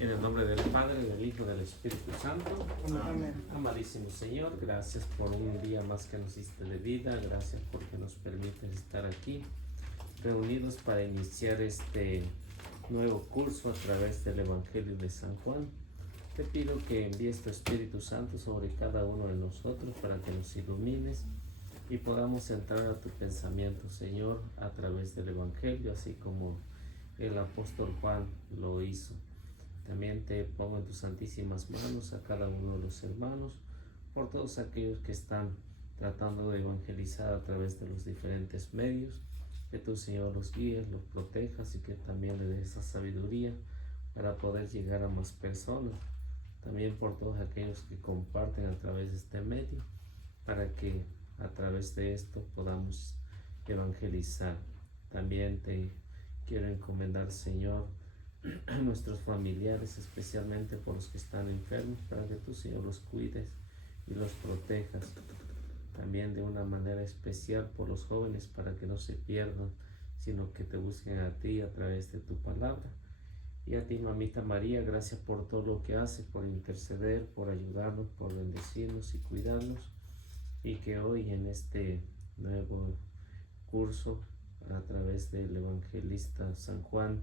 En el nombre del Padre, del Hijo, del Espíritu Santo. Amén. Amadísimo Señor, gracias por un día más que nos diste de vida. Gracias porque nos permites estar aquí, reunidos para iniciar este nuevo curso a través del Evangelio de San Juan. Te pido que envíes tu Espíritu Santo sobre cada uno de nosotros para que nos ilumines y podamos entrar a tu pensamiento, Señor, a través del Evangelio, así como el apóstol Juan lo hizo. También te pongo en tus santísimas manos a cada uno de los hermanos, por todos aquellos que están tratando de evangelizar a través de los diferentes medios. Que tú, Señor, los guíes, los protejas y que también le des esa sabiduría para poder llegar a más personas. También por todos aquellos que comparten a través de este medio, para que a través de esto podamos evangelizar. También te quiero encomendar, Señor, a nuestros familiares, especialmente por los que están enfermos, para que tú, Señor, los cuides y los protejas. También de una manera especial por los jóvenes, para que no se pierdan, sino que te busquen a ti a través de tu palabra. Y a ti, Mamita María, gracias por todo lo que haces, por interceder, por ayudarnos, por bendecirnos y cuidarnos. Y que hoy en este nuevo curso, a través del evangelista San Juan,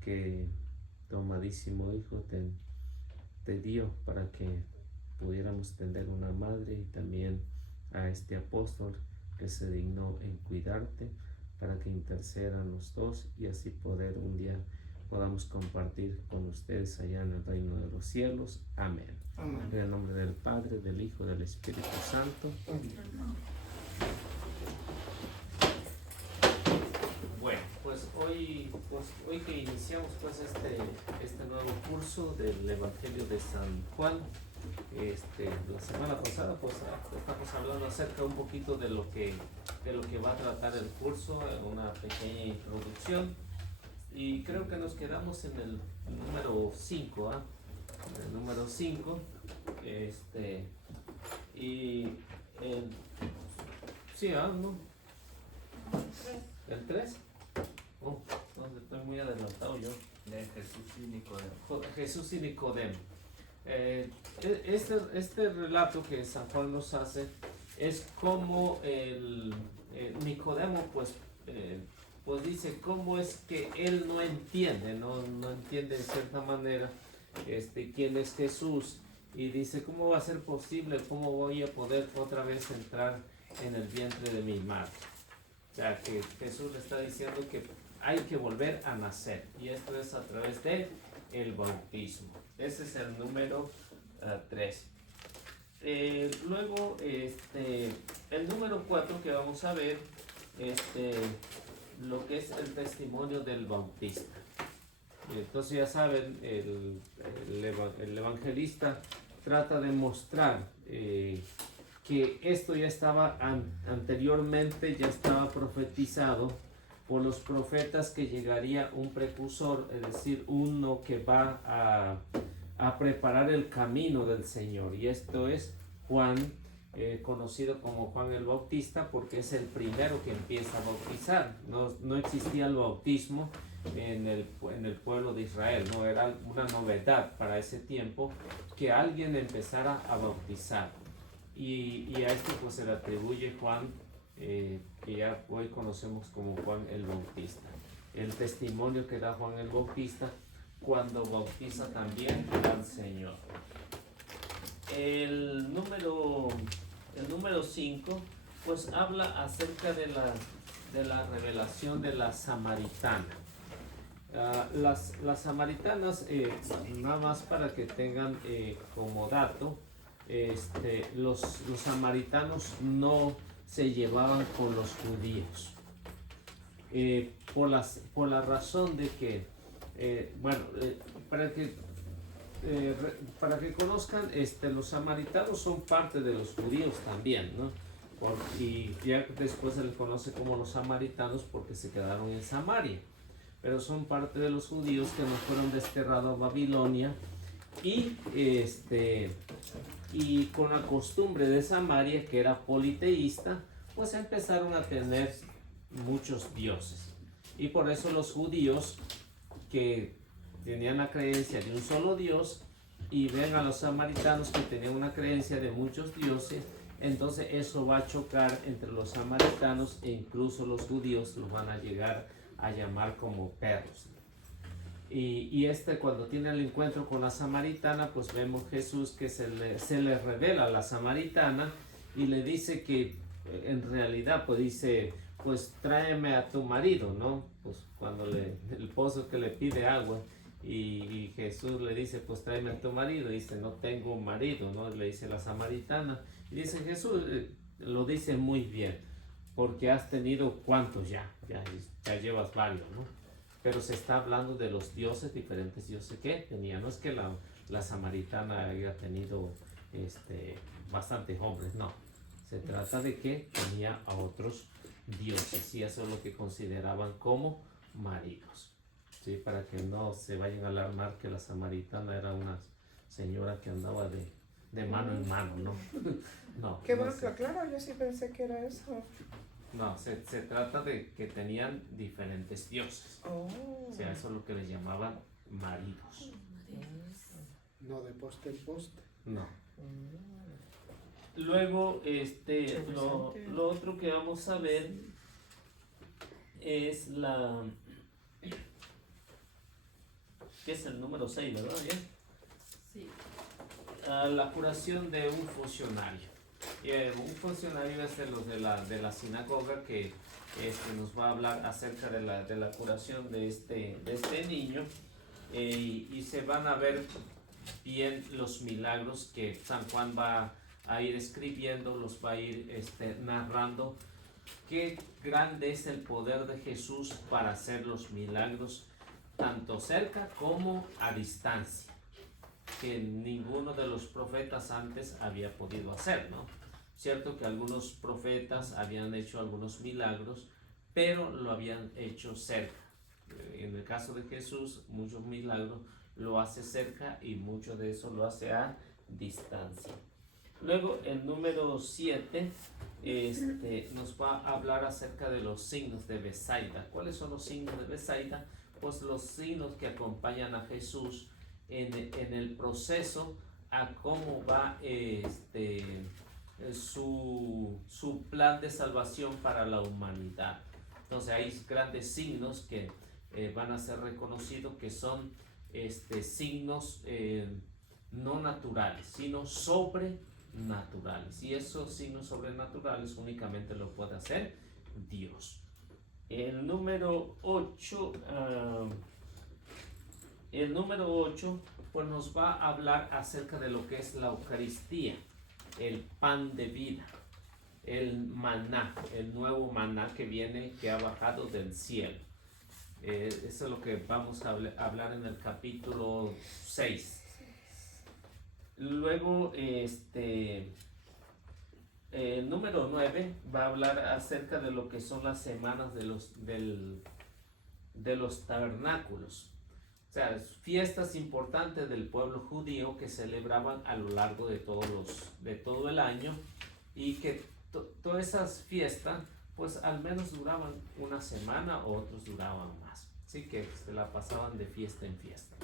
que tu amadísimo Hijo te dio para que pudiéramos tener una madre, y también a este apóstol que se dignó en cuidarte, para que intercedan los dos y así poder un día podamos compartir con ustedes allá en el reino de los cielos. Amén. Amén. En el nombre del Padre, del Hijo, del Espíritu Santo. Bueno, pues hoy que iniciamos pues este nuevo curso del Evangelio de San Juan, la semana pasada pues estamos hablando acerca un poquito de lo que va a tratar el curso, una pequeña introducción, y creo que nos quedamos en el número 5, el número 5, y el, sí, ¿no? ¿El 3? Oh, no, estoy muy adelantado yo. De Jesús y Nicodemo. Jesús y Nicodemo. Este relato que San Juan nos hace es como Nicodemo pues dice cómo es que él no entiende, no entiende de cierta manera quién es Jesús, y dice cómo va a ser posible, cómo voy a poder otra vez entrar en el vientre de mi madre. O sea, que Jesús le está diciendo que hay que volver a nacer, y esto es a través de el bautismo. Ese es el número 3. Luego, el número 4 que vamos a ver, lo que es el testimonio del bautista. Entonces ya saben, el evangelista trata de mostrar que esto ya estaba anteriormente, ya estaba profetizado por los profetas, que llegaría un precursor, es decir, uno que va a preparar el camino del Señor, y esto es Juan, conocido como Juan el Bautista, porque es el primero que empieza a bautizar. No existía el bautismo en el pueblo de Israel, no era una novedad para ese tiempo que alguien empezara a bautizar, y a esto pues se le atribuye Juan, que ya hoy conocemos como Juan el Bautista. El testimonio que da Juan el Bautista cuando bautiza también al Señor. El número 5 pues habla acerca de la revelación de la samaritana. Las samaritanas, nada más para que tengan como dato, los samaritanos no se llevaban con los judíos, por la razón de que, para que conozcan, los samaritanos son parte de los judíos también, ¿no? Y ya después se les conoce como los samaritanos porque se quedaron en Samaria, pero son parte de los judíos que no fueron desterrados a Babilonia, y con la costumbre de Samaria, que era politeísta, pues empezaron a tener muchos dioses, y por eso los judíos que tenían la creencia de un solo Dios y ven a los samaritanos que tenían una creencia de muchos dioses, entonces eso va a chocar entre los samaritanos e incluso los judíos los van a llegar a llamar como perros. Y cuando tiene el encuentro con la samaritana, pues vemos Jesús que se le revela a la samaritana y le dice que en realidad pues dice, pues tráeme a tu marido, ¿no? Pues cuando el pozo que le pide agua y Jesús le dice, pues tráeme a tu marido, dice, no tengo marido, ¿no? Le dice la samaritana y dice Jesús, lo dice muy bien, porque has tenido cuántos ya llevas varios, ¿no? Pero se está hablando de los dioses, diferentes dioses que tenía. No es que la samaritana haya tenido bastantes hombres, no. Se trata de que tenía a otros dioses y eso es lo que consideraban como maridos. ¿Sí? Para que no se vayan a alarmar que la samaritana era una señora que andaba de mano en mano, ¿no? No. Qué bueno que lo aclaro, yo sí pensé que era eso. No, se trata de que tenían diferentes dioses. Oh. O sea, eso es lo que les llamaban maridos. No de poste en poste. No. Luego, lo otro que vamos a ver es que es el número 6, ¿verdad? ¿Bien? Sí. La curación de un funcionario. Un funcionario es de los de la sinagoga que nos va a hablar acerca de la curación de este niño y se van a ver bien los milagros que San Juan va a ir escribiendo, los va a ir narrando. Qué grande es el poder de Jesús para hacer los milagros tanto cerca como a distancia, que ninguno de los profetas antes había podido hacer, ¿no? Cierto que algunos profetas habían hecho algunos milagros, pero lo habían hecho cerca. En el caso de Jesús, muchos milagros lo hace cerca y mucho de eso lo hace a distancia. Luego, el número 7 nos va a hablar acerca de los signos de Betsaida. ¿Cuáles son los signos de Betsaida? Pues los signos que acompañan a Jesús en el proceso a cómo va su plan de salvación para la humanidad. Entonces hay grandes signos que van a ser reconocidos que son signos no naturales, sino sobrenaturales. Y esos signos sobrenaturales únicamente lo puede hacer Dios. El número 8, pues nos va a hablar acerca de lo que es la Eucaristía, el pan de vida, el maná, el nuevo maná que ha bajado del cielo. Eso es lo que vamos a hablar en el capítulo 6. Luego, el número 9 va a hablar acerca de lo que son las semanas de los tabernáculos. O sea, fiestas importantes del pueblo judío que celebraban a lo largo de todo el año y que todas esas fiestas pues al menos duraban una semana o otros duraban más. Así que se la pasaban de fiesta en fiesta.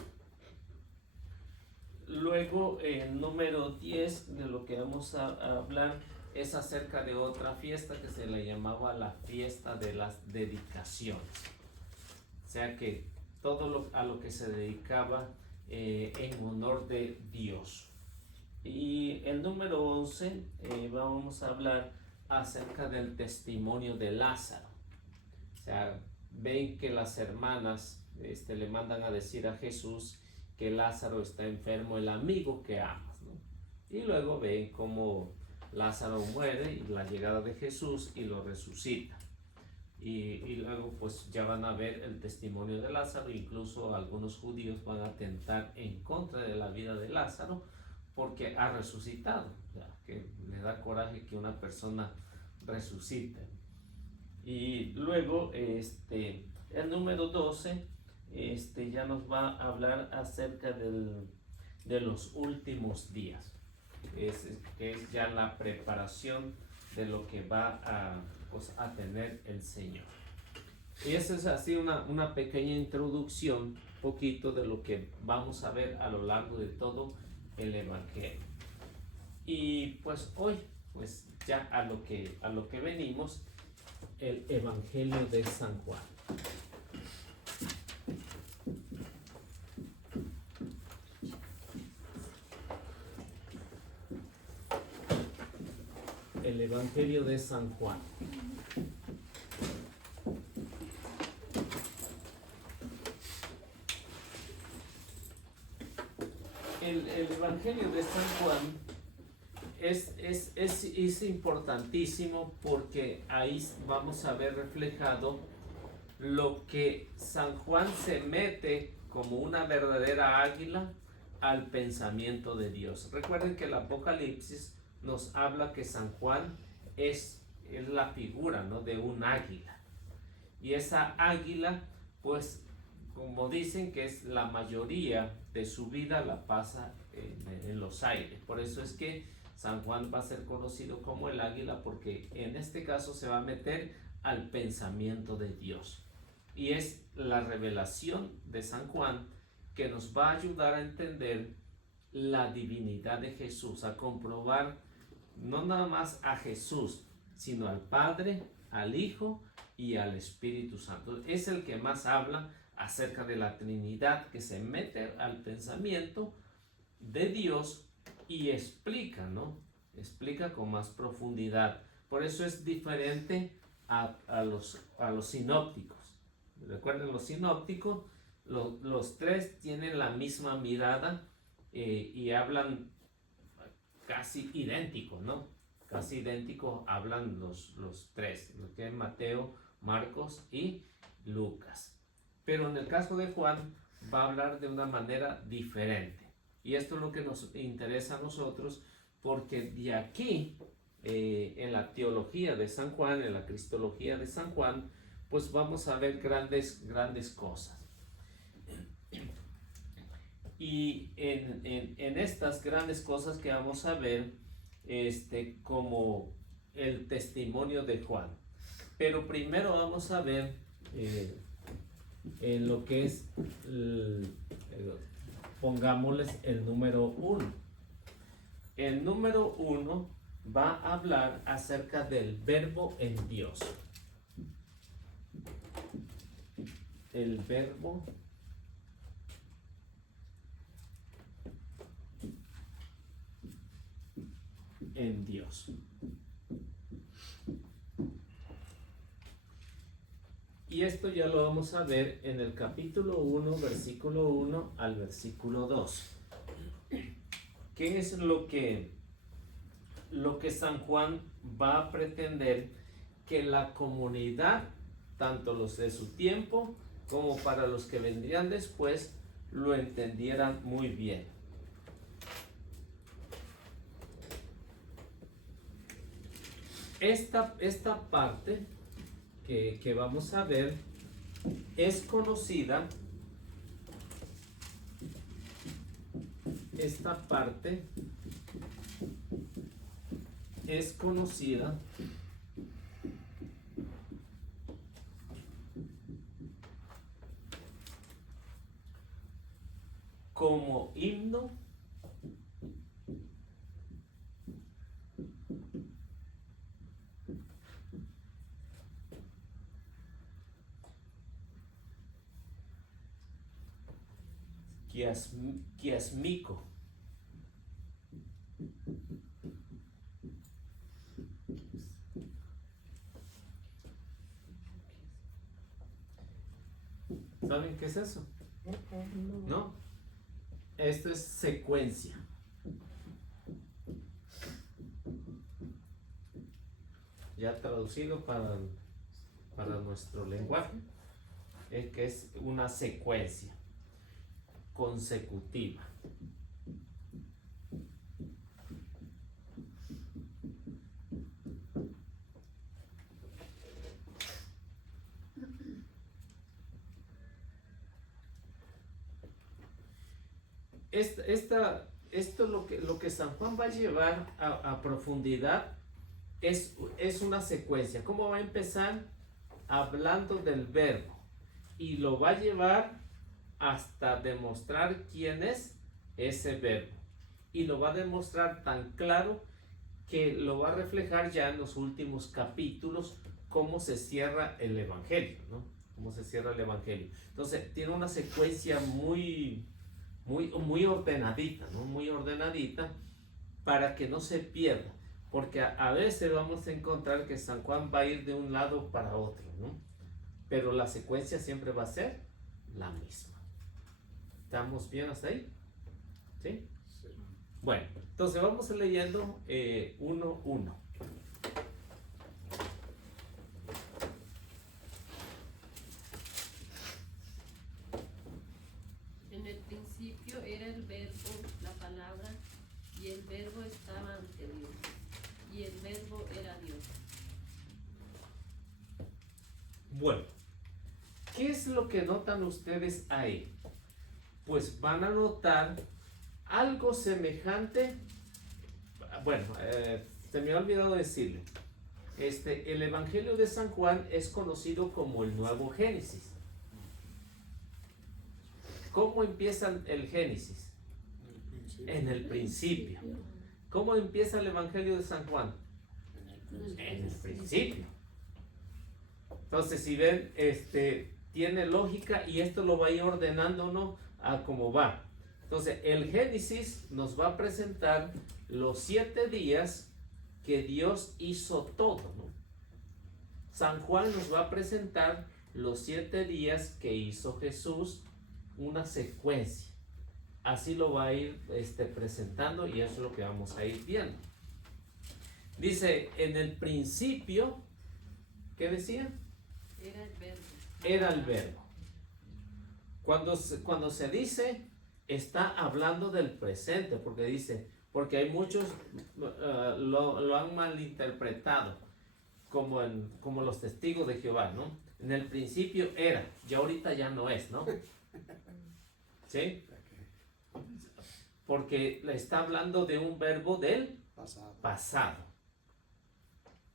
Luego el número 10 de lo que vamos a hablar es acerca de otra fiesta que se le llamaba la fiesta de las dedicaciones. O sea que todo a lo que se dedicaba en honor de Dios. Y el número 11 vamos a hablar acerca del testimonio de Lázaro. O sea, ven que las hermanas le mandan a decir a Jesús que Lázaro está enfermo, el amigo que amas, ¿no? Y luego ven cómo Lázaro muere y la llegada de Jesús y lo resucita. Y luego pues ya van a ver el testimonio de Lázaro, incluso algunos judíos van a atentar en contra de la vida de Lázaro porque ha resucitado, o sea, que le da coraje que una persona resucite. Y luego el número 12 ya nos va a hablar acerca de los últimos días, que es ya la preparación de lo que va a tener el Señor. Y esa es así una pequeña introducción poquito de lo que vamos a ver a lo largo de todo el Evangelio. Y pues hoy, pues ya a lo que venimos, el Evangelio de San Juan. El Evangelio de San Juan. El Evangelio de San Juan es importantísimo porque ahí vamos a ver reflejado lo que San Juan se mete como una verdadera águila al pensamiento de Dios. Recuerden que el Apocalipsis nos habla que San Juan es la figura, ¿no?, de un águila. Y esa águila, pues, como dicen que es la mayoría de su vida la pasa en los aires. Por eso es que San Juan va a ser conocido como el águila, porque en este caso se va a meter al pensamiento de Dios. Y es la revelación de San Juan que nos va a ayudar a entender la divinidad de Jesús, a comprobar no nada más a Jesús, sino al Padre, al Hijo y al Espíritu Santo. Es el que más habla acerca de la Trinidad, que se mete al pensamiento de Dios y explica, ¿no? Explica con más profundidad. Por eso es diferente a los sinópticos. Recuerden, los sinópticos, los tres tienen la misma mirada y hablan casi idéntico, ¿no? Casi idéntico hablan los tres, lo que es Mateo, Marcos y Lucas. Pero en el caso de Juan va a hablar de una manera diferente. Y esto es lo que nos interesa a nosotros, porque de aquí, en la teología de San Juan, en la cristología de San Juan, pues vamos a ver grandes cosas. Y en estas grandes cosas que vamos a ver, como el testimonio de Juan. Pero primero vamos a ver en lo que es, pongámosles el número 1. El número 1 va a hablar acerca del verbo en Dios. El verbo en Dios. Y esto ya lo vamos a ver en el capítulo 1, versículo 1 al versículo 2. ¿Qué es lo que San Juan va a pretender que la comunidad, tanto los de su tiempo como para los que vendrían después, lo entendieran muy bien? Esta parte que vamos a ver es conocida. Esta parte es conocida como himno quiasmico. ¿Saben qué es eso? ¿No? Esto es secuencia. Ya traducido para nuestro lenguaje, es que es una secuencia consecutiva. Esto lo que San Juan va a llevar a profundidad es una secuencia. ¿Cómo va a empezar? Hablando del verbo, y lo va a llevar hasta demostrar quién es ese verbo. Y lo va a demostrar tan claro que lo va a reflejar ya en los últimos capítulos, cómo se cierra el Evangelio, ¿no? Cómo se cierra el Evangelio. Entonces, tiene una secuencia muy ordenadita, ¿no? Muy ordenadita para que no se pierda. Porque a veces vamos a encontrar que San Juan va a ir de un lado para otro, ¿no? Pero la secuencia siempre va a ser la misma. ¿Estamos bien hasta ahí? ¿Sí? Sí. Bueno, entonces vamos leyendo 1:1. En el principio era el verbo, la palabra, y el verbo estaba ante Dios, y el verbo era Dios. Bueno, ¿qué es lo que notan ustedes ahí? Pues van a notar algo semejante. Bueno, se me ha olvidado decirle. El Evangelio de San Juan es conocido como el Nuevo Génesis. ¿Cómo empieza el Génesis? En el principio. ¿Cómo empieza el Evangelio de San Juan? En el principio. Entonces, si ven, tiene lógica y esto lo va a ir ordenando, ¿no? A cómo va. Entonces, el Génesis nos va a presentar los 7 días que Dios hizo todo, ¿no? San Juan nos va a presentar los 7 días que hizo Jesús, una secuencia. Así lo va a ir presentando y eso es lo que vamos a ir viendo. Dice, en el principio, ¿qué decía? Era el verbo. Era el verbo. Cuando se dice, está hablando del presente, porque dice, porque hay muchos lo han malinterpretado, como los testigos de Jehová, ¿no? En el principio era, y ahorita ya no es, ¿no? ¿Sí? Porque le está hablando de un verbo del pasado.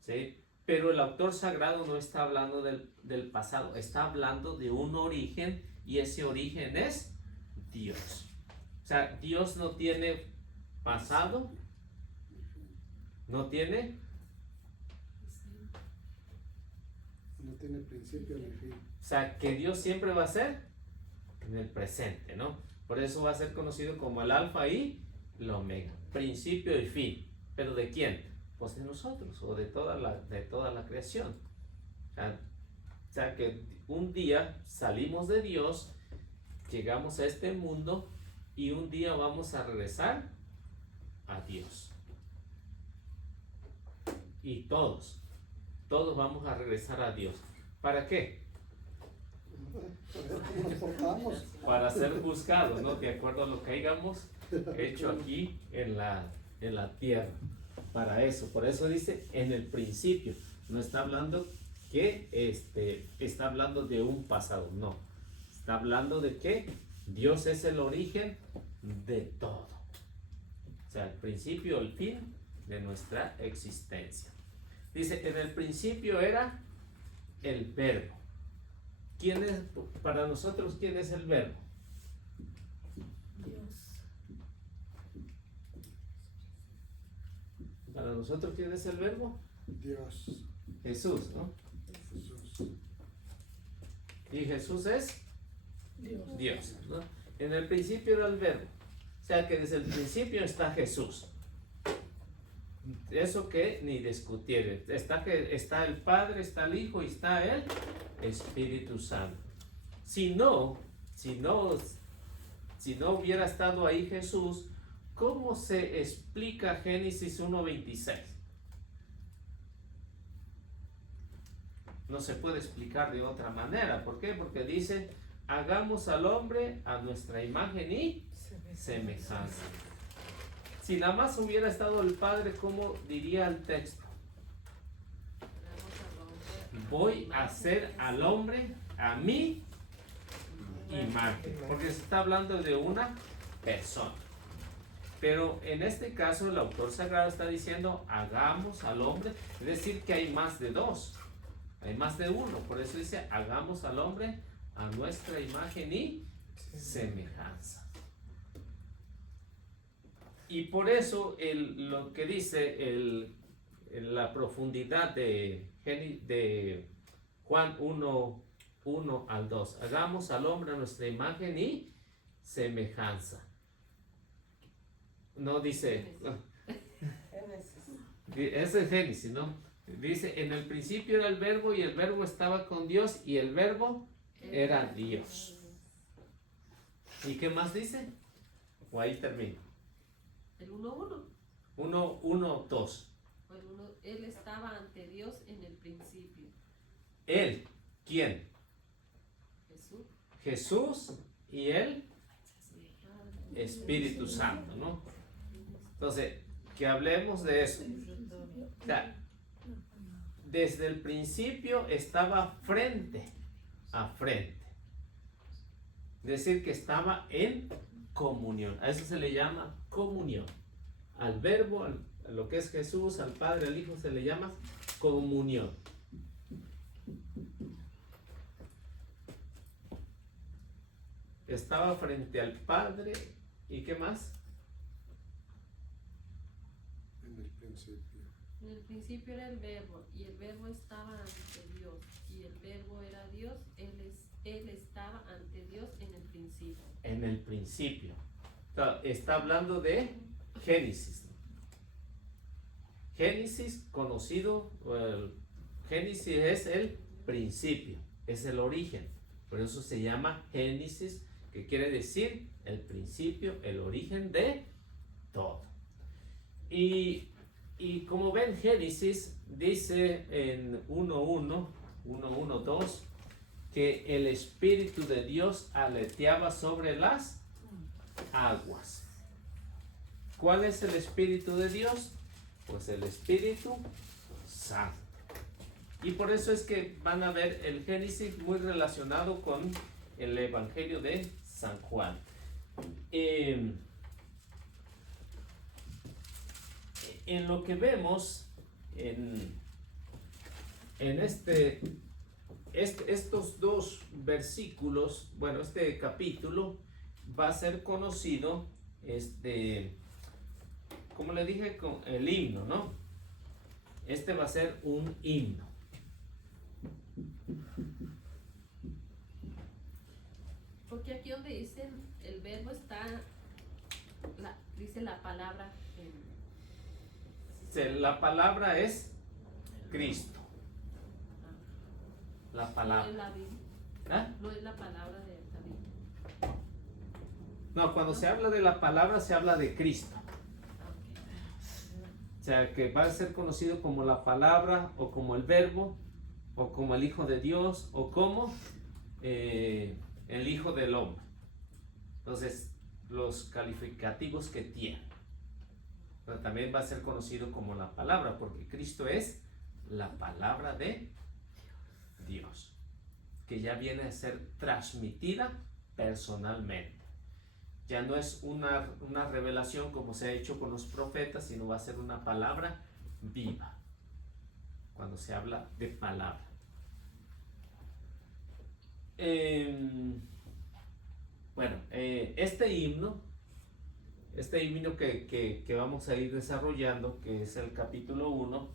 ¿Sí? Pero el autor sagrado no está hablando del pasado, está hablando de un origen y ese origen es Dios. O sea, Dios no tiene pasado, no tiene principio ni fin. O sea, que Dios siempre va a ser en el presente, ¿no? Por eso va a ser conocido como el alfa y el omega, principio y fin. ¿Pero de quién? Pues de nosotros o de toda la creación. O sea, que un día salimos de Dios, llegamos a este mundo y un día vamos a regresar a Dios. Y todos vamos a regresar a Dios. ¿Para qué? ¿Cómo nos portamos? Para ser juzgados, ¿no? De acuerdo a lo que hayamos hecho aquí en la tierra. Para eso, por eso dice en el principio. No está hablando que está hablando de un pasado, no. Está hablando de que Dios es el origen de todo. O sea, el principio, el fin de nuestra existencia. Dice, en el principio era el verbo. ¿Quién es, para nosotros, quién es el verbo? Dios. Para nosotros, ¿quién es el verbo? Dios. Jesús, ¿no? Jesús. Y Jesús es Dios. Dios, ¿no? En el principio era el verbo. O sea que desde el principio está Jesús. Eso que ni discutir. Está el Padre, está el Hijo y está el Espíritu Santo. Si no hubiera estado ahí Jesús, ¿cómo se explica Génesis 1:26? No se puede explicar de otra manera. ¿Por qué? Porque dice, hagamos al hombre a nuestra imagen y semejanza. Si nada más hubiera estado el Padre, ¿cómo diría el texto? Voy a hacer al hombre a mi imagen. Porque se está hablando de una persona. Pero en este caso el autor sagrado está diciendo, hagamos al hombre. Es decir, que hay más de dos. Hay más de uno. Por eso dice, hagamos al hombre a nuestra imagen y semejanza. Y por eso lo que dice la profundidad de Juan 1 al 2. Hagamos al hombre a nuestra imagen y semejanza. No dice, es el Génesis, ¿no? Dice, en el principio era el verbo y el verbo estaba con Dios y el verbo era Dios. ¿Y qué más dice? O ahí termino. El 1:1. 1, 2. Él estaba ante Dios en el principio. Él, ¿quién? Jesús. Jesús y el Espíritu Santo, ¿no? Entonces, que hablemos de eso. O sea, desde el principio estaba frente a frente. Es decir, que estaba en comunión. A eso se le llama comunión. Al verbo, a lo que es Jesús, al Padre, al Hijo, se le llama comunión. Estaba frente al Padre. ¿Y qué más? En el principio. En el principio era el verbo y el verbo estaba ante Dios y el verbo era Dios. Él estaba ante Dios en el principio. En el principio. Está hablando de Génesis. Génesis conocido, Génesis es el principio, es el origen. Por eso se llama Génesis, que quiere decir el principio, el origen de todo. Y como ven, Génesis dice en 1:2 que el Espíritu de Dios aleteaba sobre las aguas. ¿Cuál es el Espíritu de Dios? Pues el Espíritu Santo. Y por eso es que van a ver el Génesis muy relacionado con el Evangelio de San Juan. En lo que vemos en estos dos versículos, bueno, este capítulo va a ser conocido, como le dije, con el himno, ¿no? Este va a ser un himno. Porque aquí donde dicen el verbo está, dice la palabra. La palabra es Cristo. La palabra. No es la Biblia. ¿Ah? No es la palabra de la Biblia. No, cuando se habla de la palabra se habla de Cristo. O sea, que va a ser conocido como la palabra o como el verbo o como el Hijo de Dios o como el Hijo del Hombre. Entonces, los calificativos que tiene. Pero también va a ser conocido como la palabra, porque Cristo es la palabra de Dios, que ya viene a ser transmitida personalmente. Ya no es una revelación como se ha hecho con los profetas, sino va a ser una palabra viva, cuando se habla de palabra. Bueno, este himno que vamos a ir desarrollando, que es el capítulo 1,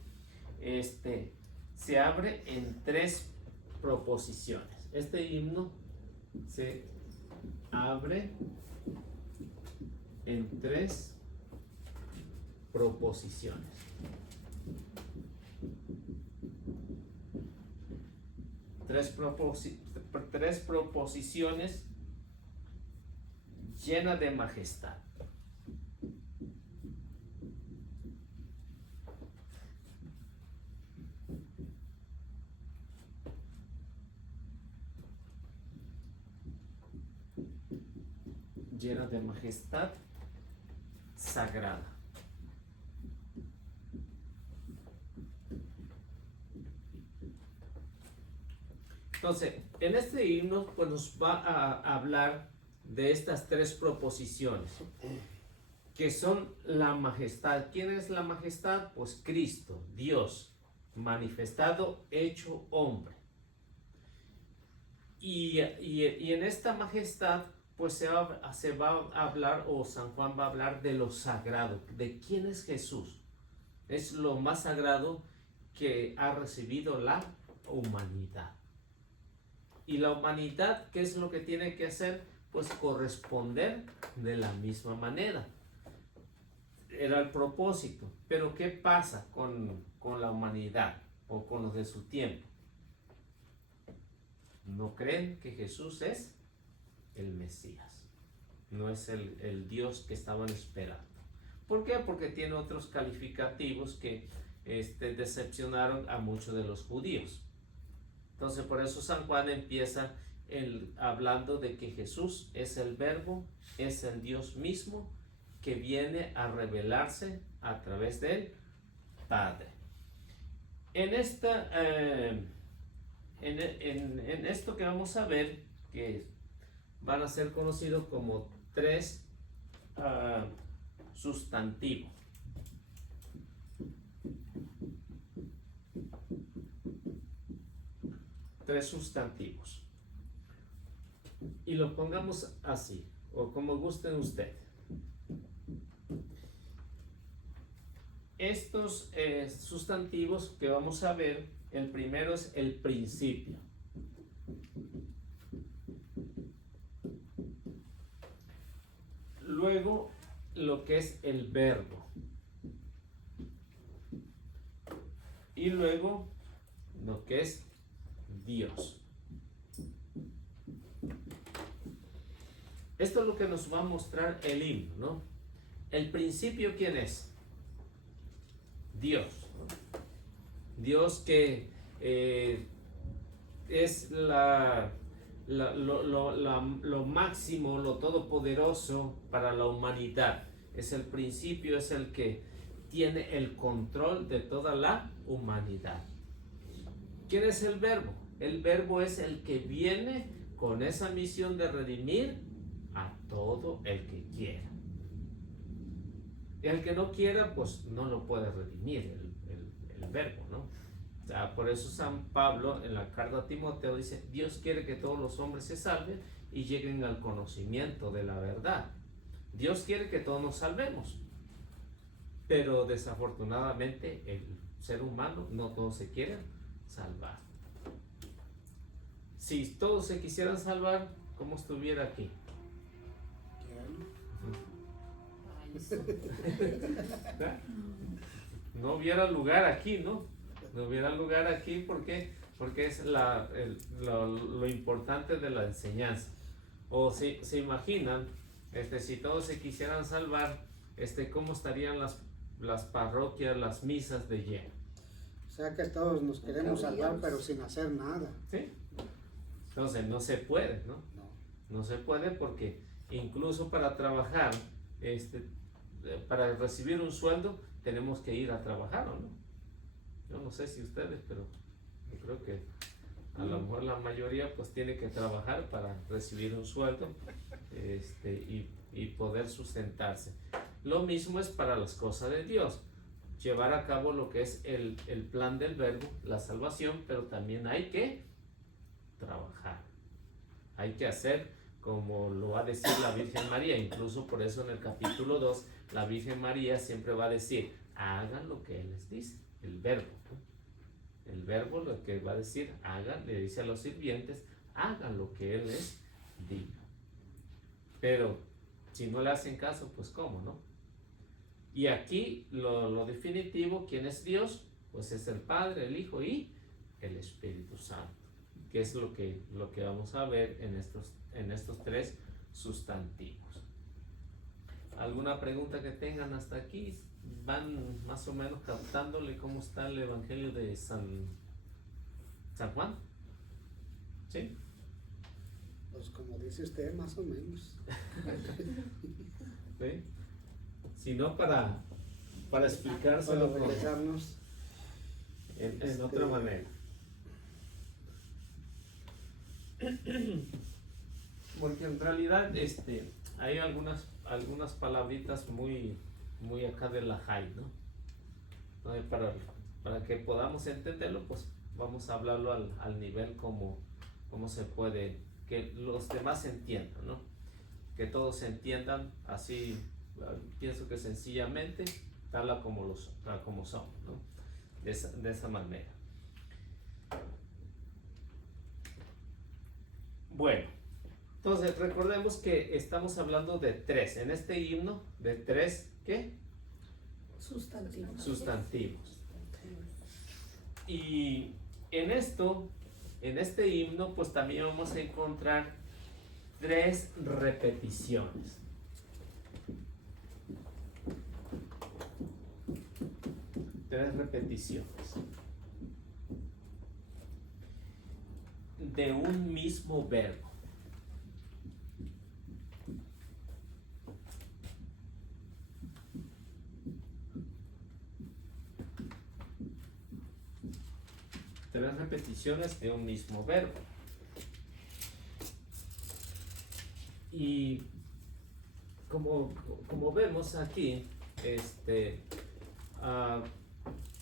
se abre en 3 proposiciones. Este himno se abre en 3 proposiciones. Tres proposiciones llenas de majestad. Llena de majestad sagrada. Entonces, en este himno pues nos va a hablar de estas 3 proposiciones, que son la majestad. ¿Quién es la majestad? Pues Cristo, Dios, manifestado, hecho hombre. Y en esta majestad pues se va a hablar, o San Juan va a hablar de lo sagrado, de quién es Jesús. Es lo más sagrado que ha recibido la humanidad. Y la humanidad, ¿qué es lo que tiene que hacer? Pues corresponder de la misma manera. Era el propósito. Pero ¿qué pasa con la humanidad o con los de su tiempo? No creen que Jesús es el Mesías. No es el Dios que estaban esperando. ¿Por qué? Porque tiene otros calificativos que decepcionaron a muchos de los judíos. Entonces por eso San Juan empieza hablando de que Jesús es el Verbo, es el Dios mismo que viene a revelarse a través del Padre. En esto que vamos a ver, que van a ser conocidos como tres sustantivos. Tres sustantivos. Y lo pongamos así, o como gusten ustedes. Estos sustantivos que vamos a ver, el primero es el principio. Luego, lo que es el verbo. Y luego, lo que es Dios. Esto es lo que nos va a mostrar el himno, ¿no? El principio, ¿quién es? Dios. Dios que es lo máximo, lo todopoderoso para la humanidad. Es el principio, es el que tiene el control de toda la humanidad. ¿Quién es el Verbo? El Verbo es el que viene con esa misión de redimir a todo el que quiera. Y el que no quiera, pues no lo puede redimir el Verbo, ¿no? O sea, por eso San Pablo en la carta a Timoteo dice: Dios quiere que todos los hombres se salven y lleguen al conocimiento de la verdad. Dios quiere que todos nos salvemos, pero desafortunadamente el ser humano no todos se quieren salvar. Si todos se quisieran salvar, ¿cómo estuviera aquí? No hubiera lugar aquí, ¿no? No hubiera lugar aquí porque es lo importante de la enseñanza. O si se imaginan, si todos se quisieran salvar, ¿cómo estarían las parroquias, las misas de lleno? O sea que todos nos queremos salvar, pero sin hacer nada. ¿Sí? Entonces no se puede, ¿no? No se puede porque incluso para trabajar, para recibir un sueldo, tenemos que ir a trabajar, ¿o no? Yo no sé si ustedes, pero yo creo que a lo mejor la mayoría pues tiene que trabajar para recibir un sueldo y poder sustentarse. Lo mismo es para las cosas de Dios. Llevar a cabo lo que es el plan del Verbo, la salvación, pero también hay que trabajar. Hay que hacer como lo va a decir la Virgen María. Incluso por eso en el capítulo 2 la Virgen María siempre va a decir: hagan lo que Él les dice, el Verbo, ¿no? El Verbo lo que va a decir, hagan, le dice a los sirvientes, hagan lo que Él les diga. Pero si no le hacen caso, pues ¿cómo, no? Y aquí lo definitivo, ¿quién es Dios? Pues es el Padre, el Hijo y el Espíritu Santo, que es lo que vamos a ver en estos tres sustantivos. ¿Alguna pregunta que tengan hasta aquí? ¿Van más o menos captándole cómo está el Evangelio de San Juan? ¿Sí? Pues como dice usted, más o menos. ¿Sí? Si no, para explicárselo Para regresarnos en otra manera. Porque en realidad hay algunas palabritas muy acá de la high, ¿no? Entonces, para que podamos entenderlo, pues vamos a hablarlo al nivel como se puede, que los demás entiendan, ¿no? que todos entiendan así, pienso que sencillamente, tal a como, como son, ¿no? De esa manera. Bueno, entonces recordemos que estamos hablando de tres, en este himno, de tres, ¿qué? Sustantivos. Sustantivos. Y en este himno, pues también vamos a encontrar tres repeticiones. Tres repeticiones de un mismo verbo. Tres repeticiones de un mismo verbo. Y como vemos aquí,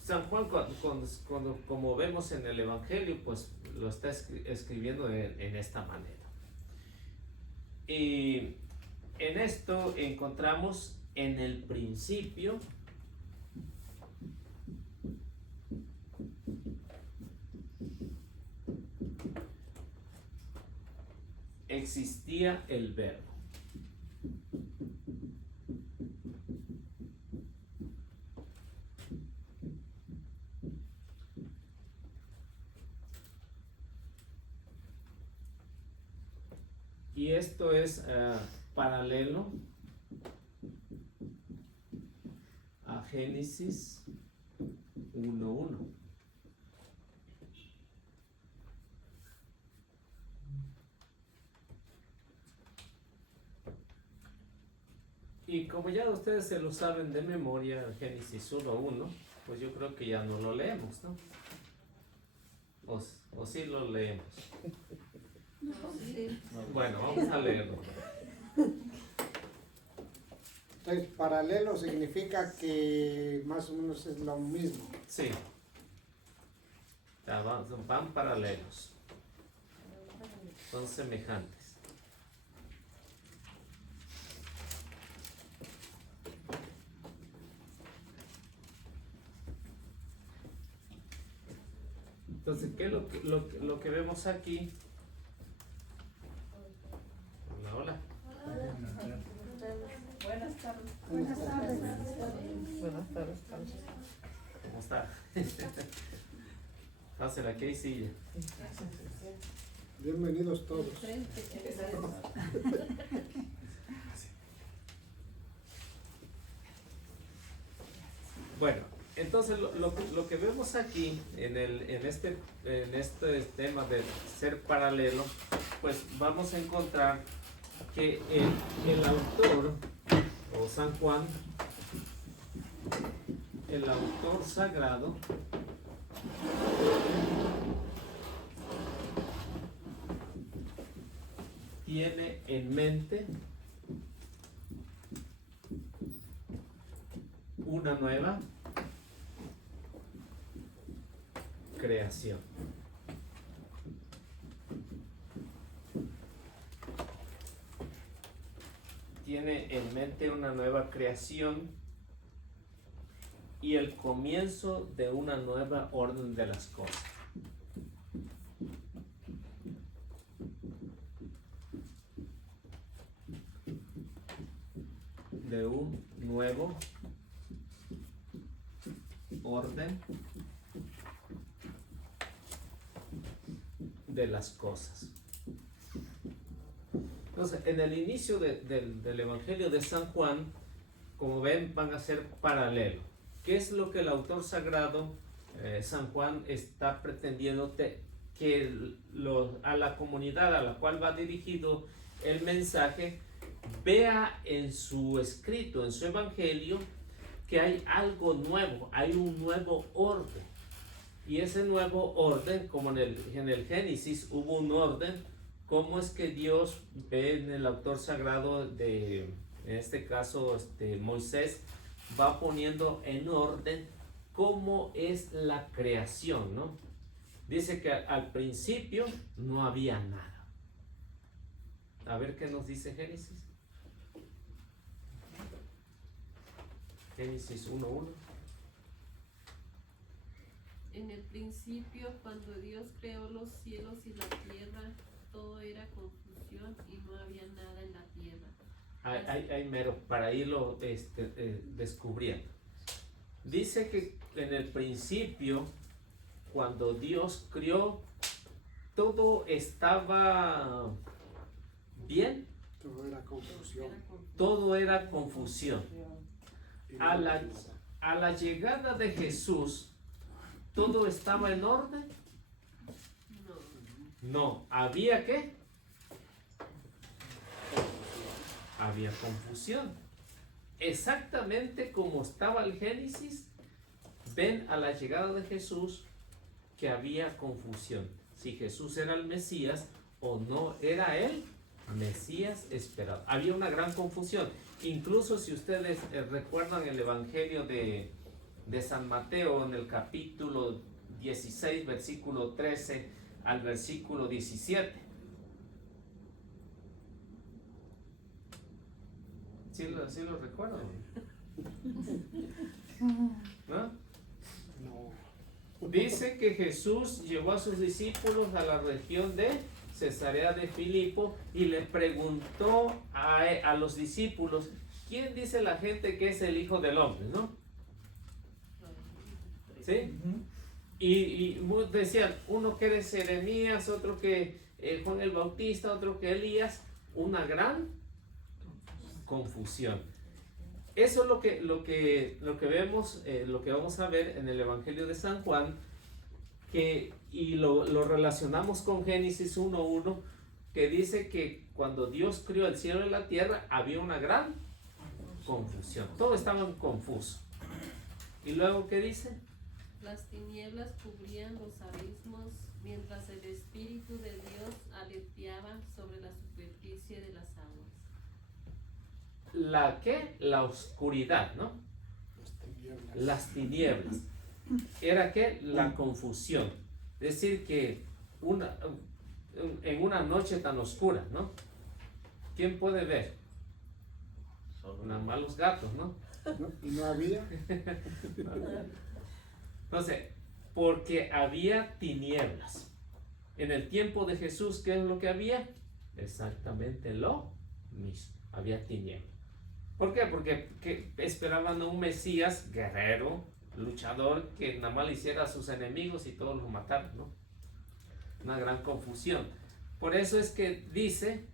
San Juan, como vemos en el Evangelio, pues lo está escribiendo en esta manera. Y en esto encontramos en el principio existía el verbo. Y esto es paralelo a Génesis 1:1. Y como ya ustedes se lo saben de memoria, Génesis 1:1, pues yo creo que ya no lo leemos, ¿no? O sí lo leemos. Sí. Bueno, vamos a leerlo. Entonces, paralelo significa que más o menos es lo mismo. Sí. Van paralelos. Son semejantes. Entonces, ¿qué es lo que vemos aquí? Hola, hola. Buenas tardes. Buenas tardes. Buenas tardes. ¿Cómo está? Pasen, aquí hay silla. Bienvenidos todos. Bueno, entonces lo que vemos aquí en este tema de ser paralelo, pues vamos a encontrar que el autor, o San Juan, el autor sagrado, tiene en mente una nueva creación. Tiene en mente una nueva creación y el comienzo de una nueva orden de las cosas. De un nuevo orden de las cosas. Entonces, en el inicio del Evangelio de San Juan, como ven, van a ser paralelos. ¿Qué es lo que el autor sagrado, San Juan, está pretendiendo que a la comunidad a la cual va dirigido el mensaje vea en su escrito, en su Evangelio, que hay algo nuevo, hay un nuevo orden? Y ese nuevo orden, como en el Génesis hubo un orden, ¿cómo es que Dios ve en el autor sagrado en este caso Moisés, va poniendo en orden cómo es la creación, ¿no? Dice que al principio no había nada. A ver qué nos dice Génesis. Génesis 1:1. En el principio, cuando Dios creó los cielos y la tierra, todo era confusión y no había nada en la tierra. Hay mero, para irlo descubriendo. Dice que en el principio, cuando Dios creó, todo estaba bien, Todo era confusión. todo era confusión. Y A no la, piensa. a la llegada de Jesús, ¿todo estaba en orden? No. No, ¿había qué? Había confusión. Exactamente como estaba el Génesis, ven a la llegada de Jesús que había confusión. Si Jesús era el Mesías o no era el Mesías esperado. Había una gran confusión. Incluso si ustedes recuerdan el Evangelio de San Mateo en el capítulo 16, versículo 13 al versículo 17. ¿Sí lo recuerdan? ¿No? No. Dice que Jesús llevó a sus discípulos a la región de Cesarea de Filipo y le preguntó a los discípulos, ¿quién dice la gente que es el Hijo del Hombre? ¿No? ¿Sí? Y muchos decían, uno que es Jeremías, otro que Juan el Bautista, otro que Elías, una gran confusión. Eso es lo que vemos, lo que vamos a ver en el Evangelio de San Juan, y lo relacionamos con Génesis 1:1, que dice que cuando Dios creó el cielo y la tierra había una gran confusión, todo estaba confuso. Y luego, ¿qué dice? Las tinieblas cubrían los abismos, mientras el Espíritu de Dios aleteaba sobre la superficie de las aguas. ¿La qué? La oscuridad, ¿no? Las tinieblas. ¿Era qué? La confusión. Es decir, que en una noche tan oscura, ¿no? ¿Quién puede ver? Solo Nada más los gatos, ¿no? ¿No? Y no había. Entonces, porque había tinieblas. En el tiempo de Jesús, ¿qué es lo que había? Exactamente lo mismo. Había tinieblas. ¿Por qué? Porque esperaban a un Mesías guerrero, luchador, que nada más le hiciera a sus enemigos y todos los mataran, ¿no? Una gran confusión. Por eso es que dice,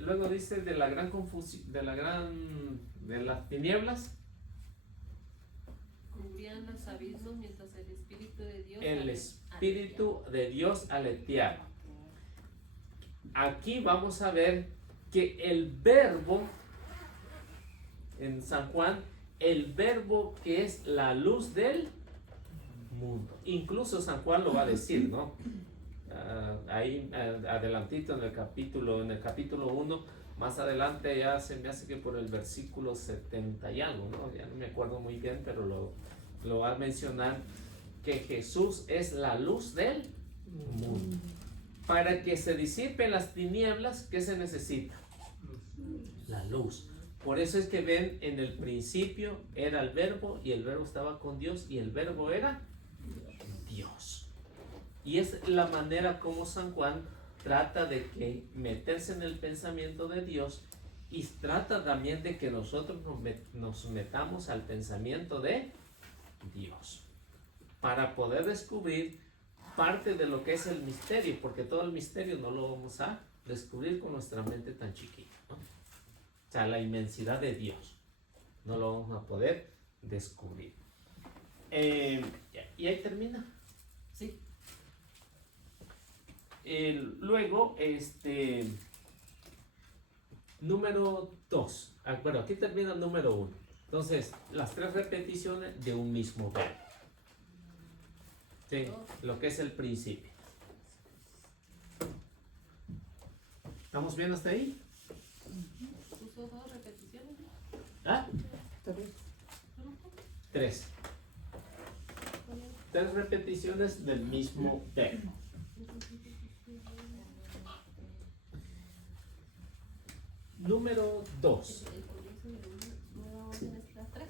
luego dice de la gran confusión, de las tinieblas, Cubrían los abismos mientras el Espíritu de Dios el Espíritu de Dios aleteaba. Aquí vamos a ver que el verbo, en San Juan, el verbo que es la luz del mundo. Incluso San Juan lo va a decir, ¿no? Ahí adelantito en el capítulo 1, más adelante ya se me hace que por el versículo 70 y algo, ¿no? Ya no me acuerdo muy bien, pero lo va a mencionar, que Jesús es la luz del mundo. Para que se disipen las tinieblas, ¿qué se necesita? La luz. Por eso es que ven, en el principio era el verbo y el verbo estaba con Dios y el verbo era Dios. Y es la manera como San Juan trata de que meterse en el pensamiento de Dios, y trata también de que nosotros nos metamos al pensamiento de Dios para poder descubrir parte de lo que es el misterio, porque todo el misterio no lo vamos a descubrir con nuestra mente tan chiquita, ¿no? O sea, la inmensidad de Dios no lo vamos a poder descubrir. Y ahí termina. Sí. Luego, número 2. Bueno, aquí termina el número 1. Entonces, las 3 repeticiones de un mismo verbo. Sí, lo que es el principio. ¿Estamos bien hasta ahí? Puso 2 repeticiones. ¿Ah? 3. 3 repeticiones del mismo verbo. Número 2. El comienzo de una nueva orden es las 3.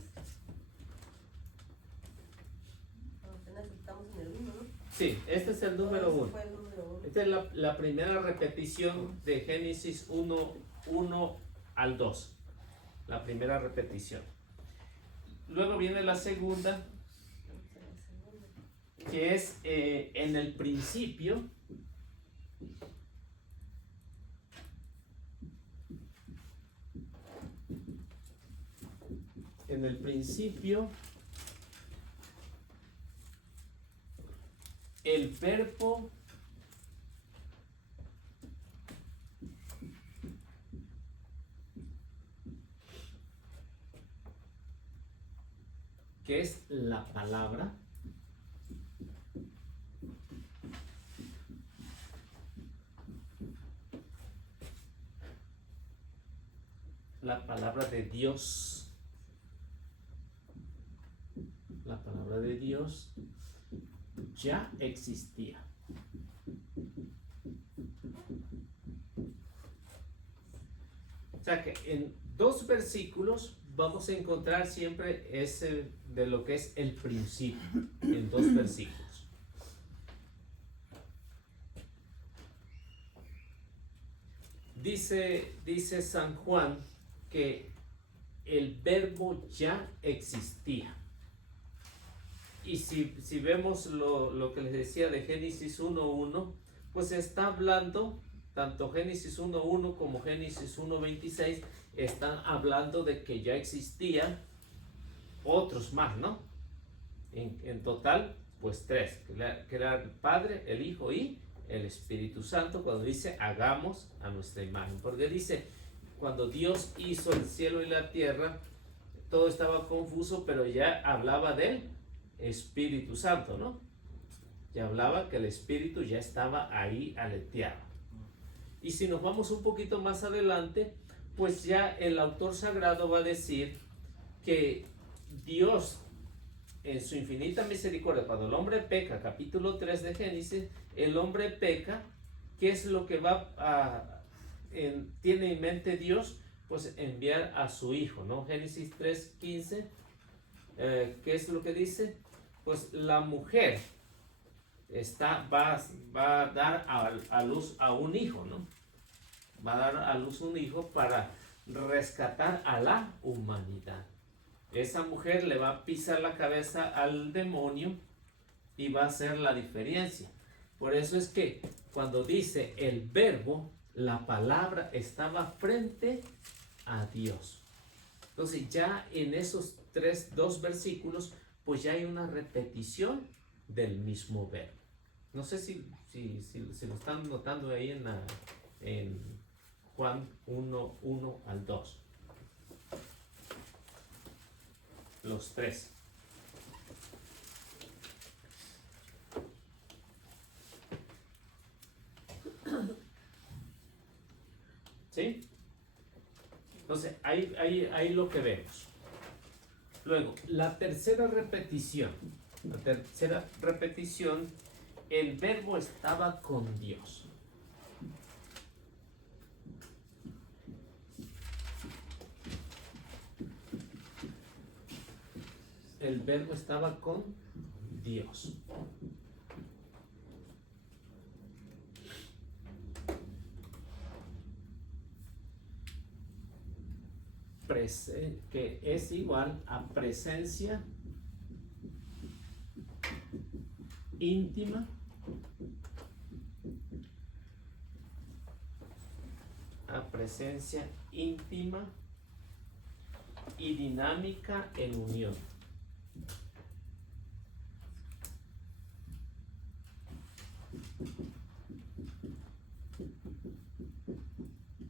Sí, este es el número Ese 1. fue el número 1. Esta es la primera repetición de Génesis 1 al 2. La primera repetición. Luego viene la segunda, que es en el principio. En el principio, el verbo que es la palabra, la palabra de Dios, la palabra de Dios ya existía. O sea que en 2 versículos vamos a encontrar siempre ese de lo que es el principio, en 2 versículos. Dice San Juan que el verbo ya existía. Y si vemos lo que les decía de Génesis 1.1, pues está hablando, tanto Génesis 1.1 como Génesis 1.26, están hablando de que ya existían otros más, ¿no? En total, pues 3, que era el Padre, el Hijo y el Espíritu Santo, cuando dice hagamos a nuestra imagen. Porque dice, cuando Dios hizo el cielo y la tierra, todo estaba confuso, pero ya hablaba del Espíritu Santo, ¿no? Ya hablaba que el Espíritu ya estaba ahí aleteado. Y si nos vamos un poquito más adelante, pues ya el autor sagrado va a decir que Dios, en su infinita misericordia, cuando el hombre peca, capítulo 3 de Génesis, el hombre peca, ¿qué es lo que tiene en mente Dios? Pues enviar a su Hijo, ¿no? Génesis 3:15, ¿qué es lo que dice? Pues la mujer va a dar a luz a un hijo, ¿no? Va a dar a luz un hijo para rescatar a la humanidad. Esa mujer le va a pisar la cabeza al demonio y va a hacer la diferencia. Por eso es que cuando dice el verbo, la palabra estaba frente a Dios. Entonces ya en esos 2 versículos, pues ya hay una repetición del mismo verbo. No sé si lo están notando ahí en Juan 1 al 2. Los 3. ¿Sí? Entonces, ahí lo que vemos. Luego, la tercera repetición. El verbo estaba con Dios. El verbo estaba con Dios. Que es igual a presencia íntima y dinámica en unión.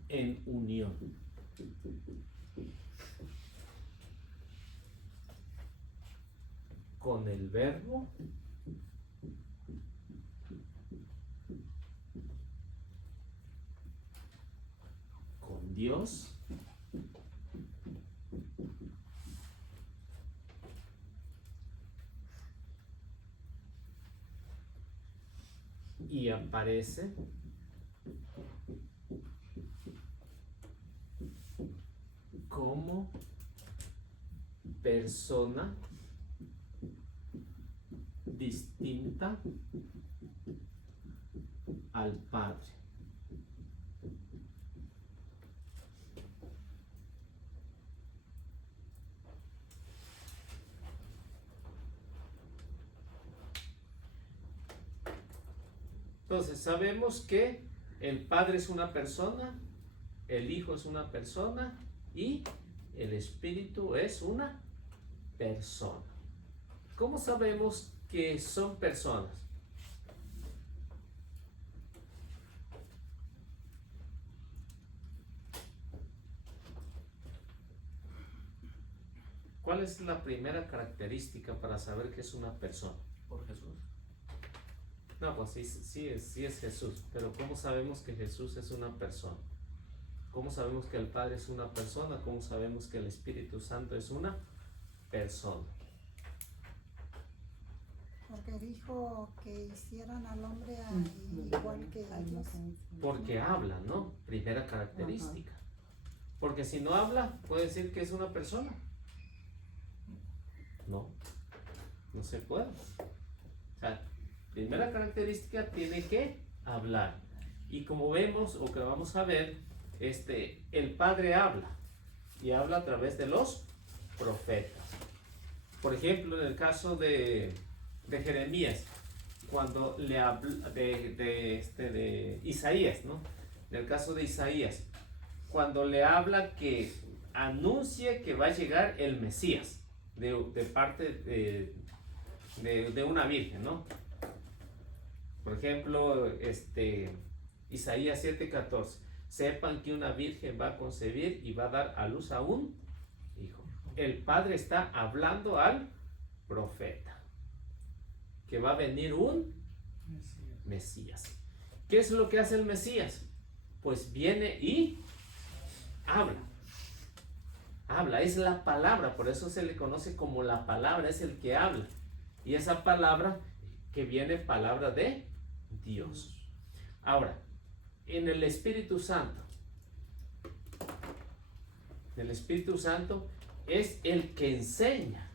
En unión. Con el verbo, con Dios, y aparece como persona distinta al Padre. Entonces sabemos que el Padre es una persona, el Hijo es una persona y el Espíritu es una persona. ¿Cómo sabemos que son personas? ¿Cuál es la primera característica para saber que es una persona? Por Jesús. No, pues sí es Jesús, pero ¿cómo sabemos que Jesús es una persona? ¿Cómo sabemos que el Padre es una persona? ¿Cómo sabemos que el Espíritu Santo es una persona? Porque dijo que hicieran al hombre igual que ellos. Porque habla, ¿no? Primera característica. Porque si no habla, ¿puede decir que es una persona? No, no se puede. O sea, primera característica, tiene que hablar. Y como vemos, o que vamos a ver, el Padre habla. Y habla a través de los profetas. Por ejemplo, en el caso de Jeremías, cuando le habla de Isaías, ¿no? En el caso de Isaías, cuando le habla que anuncie que va a llegar el Mesías de parte de una virgen, ¿no? Por ejemplo, Isaías 7:14, sepan que una virgen va a concebir y va a dar a luz a un hijo. El Padre está hablando al profeta que va a venir un Mesías. ¿Qué es lo que hace el Mesías? Pues viene y habla. Habla, es la palabra, por eso se le conoce como la palabra, es el que habla. Y esa palabra que viene, palabra de Dios. Ahora, en el Espíritu Santo, el Espíritu Santo es el que enseña,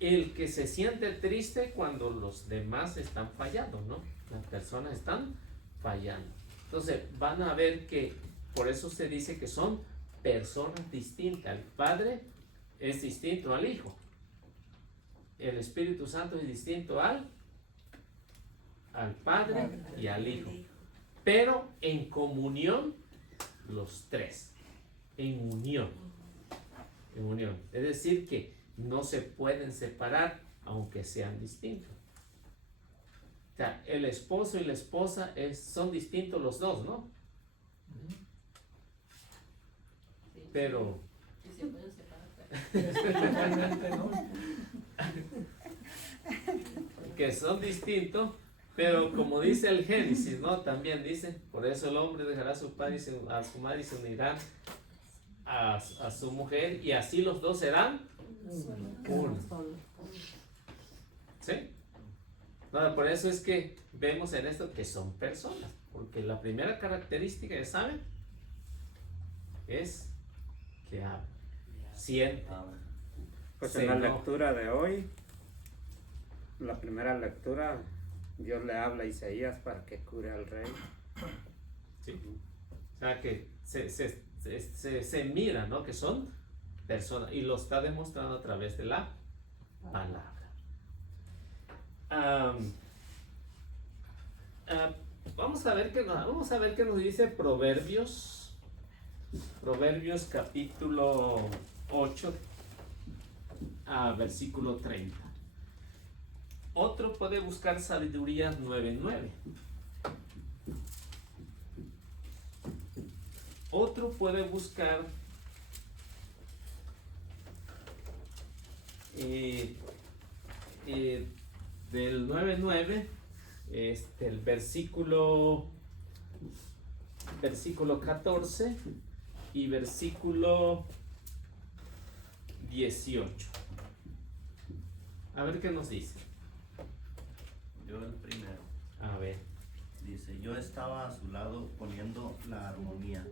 el que se siente triste cuando los demás están fallando, ¿no? Las personas están fallando. Entonces van a ver que por eso se dice que son personas distintas. El Padre es distinto al Hijo. El Espíritu Santo es distinto al Padre y al Hijo. Pero en comunión los tres. En unión. En unión. Es decir que no se pueden separar aunque sean distintos. O sea, el esposo y la esposa son distintos los dos, ¿no? Sí, Pero sí se pueden separar. que son distintos, pero como dice el Génesis, ¿no? También dice, por eso el hombre dejará a su padre y a su madre y se unirán a su mujer y así los dos serán uno. ¿Sí? No, por eso es que vemos en esto que son personas, porque la primera característica, ya saben, es que hablan, sienten. Pues en la lectura de hoy, la primera lectura, Dios le habla a Isaías para que cure al rey. ¿Sí? O sea que se mira, ¿no? Que son personas y lo está demostrando a través de la palabra. Vamos a ver qué nos dice Proverbios capítulo 8 versículo 30. Otro puede buscar Sabiduría 9:9. Otro puede buscar del 9:9, el versículo 14 y versículo 18. A ver qué nos dice. Yo el primero. A ver. Dice, yo estaba a su lado poniendo la armonía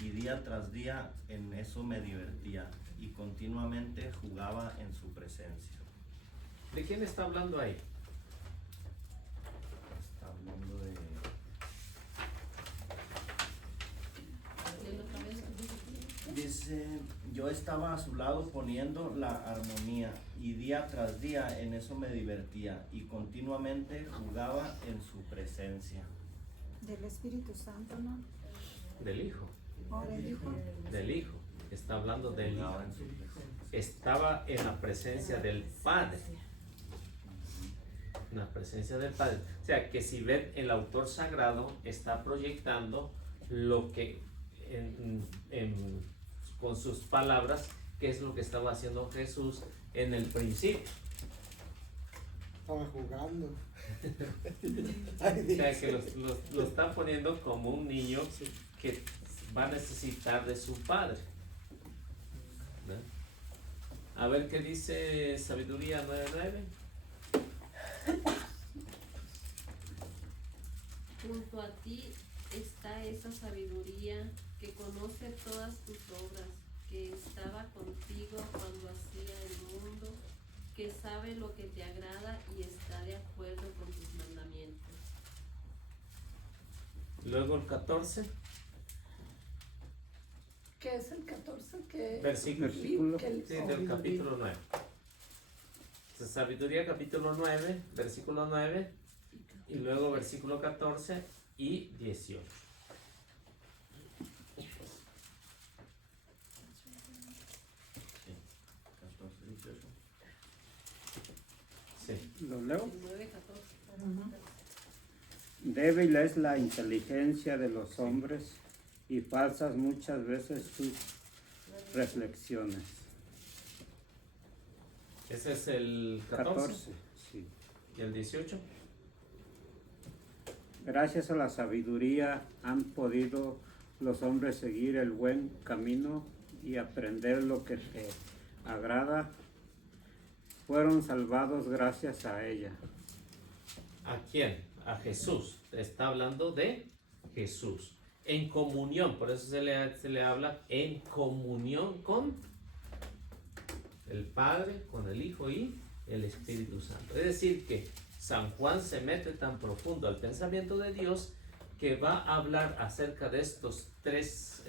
y día tras día en eso me divertía y continuamente jugaba en su presencia. ¿De quién está hablando ahí? Está hablando de Dice, yo estaba a su lado poniendo la armonía y día tras día en eso me divertía y continuamente jugaba en su presencia. Del Espíritu Santo, ¿no? Del Hijo. ¿O del Hijo? Del Hijo. Está hablando del Hijo. Jugaba en su presencia. Estaba en la presencia del Padre. En la presencia del Padre. O sea, que si ven, el autor sagrado está proyectando lo que con sus palabras, qué es lo que estaba haciendo Jesús en el principio. Estaba jugando. O sea, que lo está poniendo como un niño que va a necesitar de su padre. ¿Verdad? A ver qué dice Sabiduría 9:9. Junto a ti está esa sabiduría que conoce todas tus obras, que estaba contigo cuando hacía el mundo, que sabe lo que te agrada y está de acuerdo con tus mandamientos. Luego el 14, ¿Qué es el 14? ¿Qué Versículo. sí, del capítulo 9. Sabiduría capítulo 9, versículo 9, y luego versículo 14 y 18. Sí, 14, 18. Sí. ¿Lo leo? 9, 14. Débil es la inteligencia de los hombres y falsas muchas veces sus reflexiones. Ese es el 14. 14. Sí. ¿Y el 18? Gracias a la sabiduría han podido los hombres seguir el buen camino y aprender lo que te agrada. Fueron salvados gracias a ella. ¿A quién? A Jesús. Está hablando de Jesús. En comunión, por eso se le habla en comunión con el Padre, con el Hijo y el Espíritu Santo. Es decir, que San Juan se mete tan profundo al pensamiento de Dios que va a hablar acerca de estos tres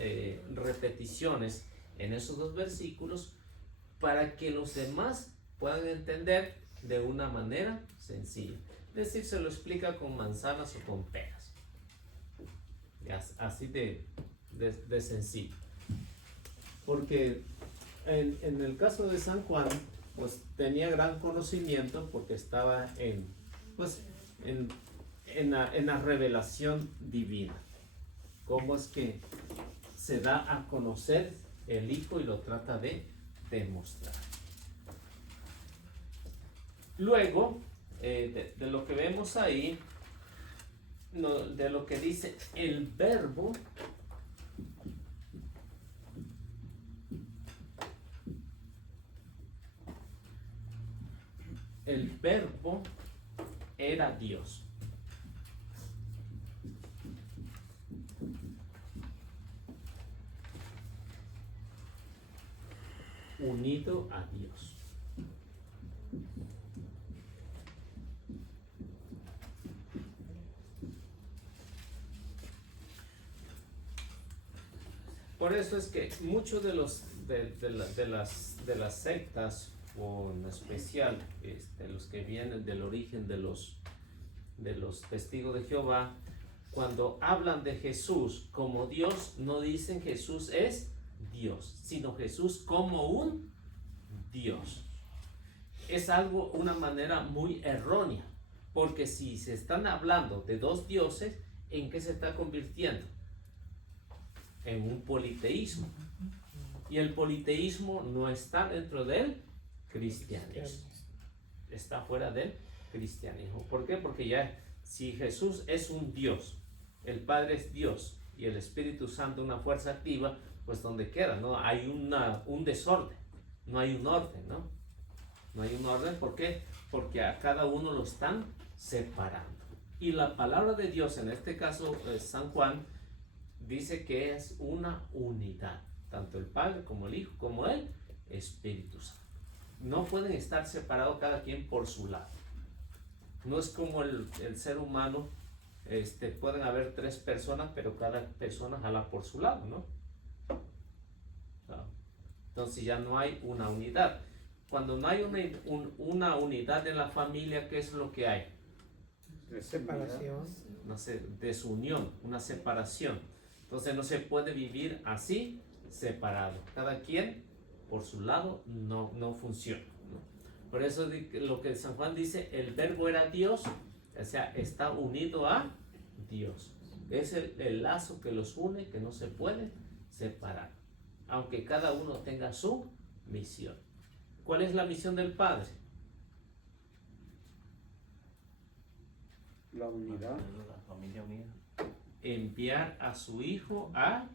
repeticiones en esos dos versículos para que los demás puedan entender de una manera sencilla. Es decir, se lo explica con manzanas o con peras. Así de sencillo. Porque en el caso de San Juan, pues tenía gran conocimiento porque estaba en la revelación divina. Cómo es que se da a conocer el Hijo y lo trata de demostrar. Luego, de lo que vemos ahí, de lo que dice el verbo, era Dios. Unido a Dios. Por eso es que muchos de las sectas, o en especial los que vienen del origen de los testigos de Jehová, cuando hablan de Jesús como Dios, no dicen Jesús es Dios, sino Jesús como un Dios. Es una manera muy errónea, porque si se están hablando de dos dioses, ¿en qué se está convirtiendo? En un politeísmo. Y el politeísmo no está dentro del cristianismo. Está fuera del cristianismo. ¿Por qué? Porque ya si Jesús es un Dios, el Padre es Dios y el Espíritu Santo una fuerza activa, pues donde queda, ¿no? Hay un desorden, no hay un orden, ¿no? No hay un orden, ¿por qué? Porque a cada uno lo están separando. Y la palabra de Dios, en este caso San Juan, dice que es una unidad, tanto el Padre como el Hijo, como el Espíritu Santo. No pueden estar separados cada quien por su lado. No es como el ser humano, pueden haber tres personas, pero cada persona jala por su lado, ¿no? Entonces ya no hay una unidad. Cuando no hay una unidad en la familia, ¿qué es lo que hay? Separación. Una desunión, una separación. Entonces no se puede vivir así, separado. Cada quien por su lado no funciona, ¿no? Por eso lo que San Juan dice, el verbo era Dios, o sea, está unido a Dios. Es el lazo que los une, que no se puede separar, aunque cada uno tenga su misión. ¿Cuál es la misión del Padre? La unidad. La familia unida. Enviar a su Hijo a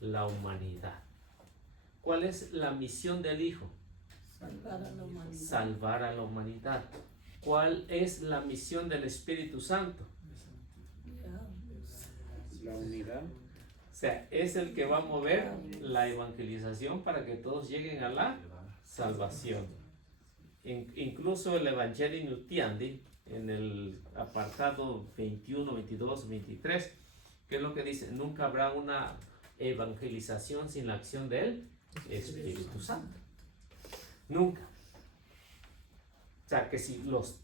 la humanidad. ¿Cuál es la misión del Hijo? Salvar a la humanidad. Salvar a la humanidad. ¿Cuál es la misión del Espíritu Santo? La unidad. O sea, es el que va a mover la evangelización para que todos lleguen a la salvación. Incluso el Evangelio Nuntiandi, en el apartado 21, 22, 23, ¿qué es lo que dice? Nunca habrá una evangelización sin la acción del Espíritu Santo. Nunca. O sea, que si los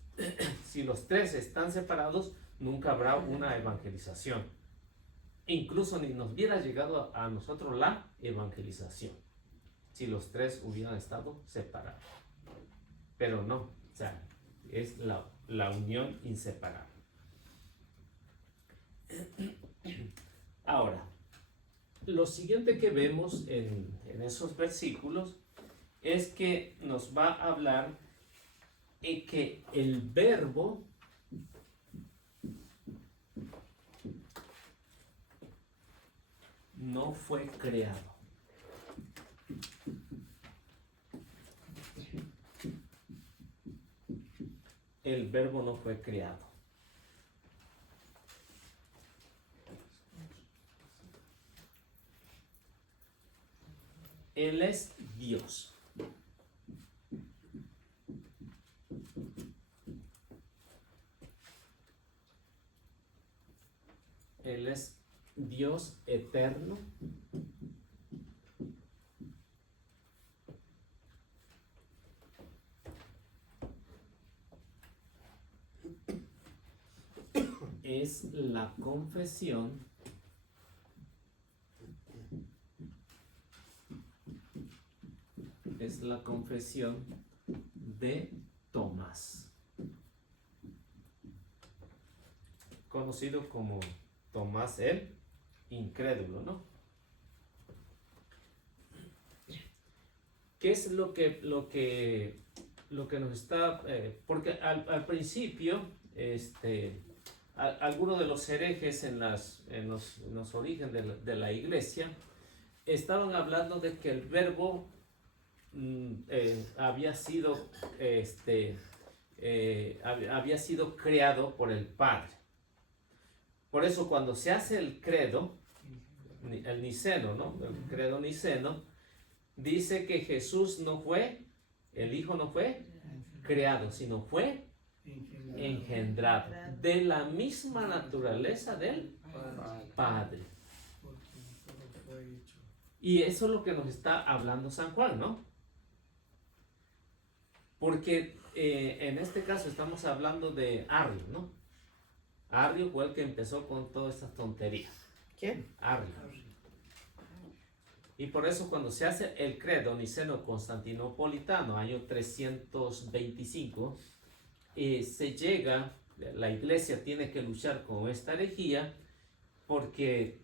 tres están separados, nunca habrá una evangelización. Incluso ni nos hubiera llegado a nosotros la evangelización si los tres hubieran estado separados. Pero no, o sea, es la unión inseparable. Ahora, lo siguiente que vemos en esos versículos es que nos va a hablar de que el verbo no fue creado. El verbo no fue creado. Él es Dios. Él es Dios eterno. Es la confesión de Tomás, conocido como Tomás el incrédulo, ¿no? ¿Qué es lo que nos está, porque al principio, algunos de los herejes en los orígenes de la iglesia estaban hablando de que el verbo había sido creado por el Padre. Por eso cuando se hace el credo, el niceno, ¿no? El credo niceno, dice que Jesús no fue, el Hijo no fue creado, sino fue engendrado de la misma naturaleza del Padre. Y eso es lo que nos está hablando San Juan, ¿no? Porque en este caso estamos hablando de Arrio, ¿no? Arrio fue el que empezó con todas estas tonterías. ¿Quién? Arrio. Y por eso cuando se hace el credo niceno constantinopolitano, año 325, la iglesia tiene que luchar con esta herejía porque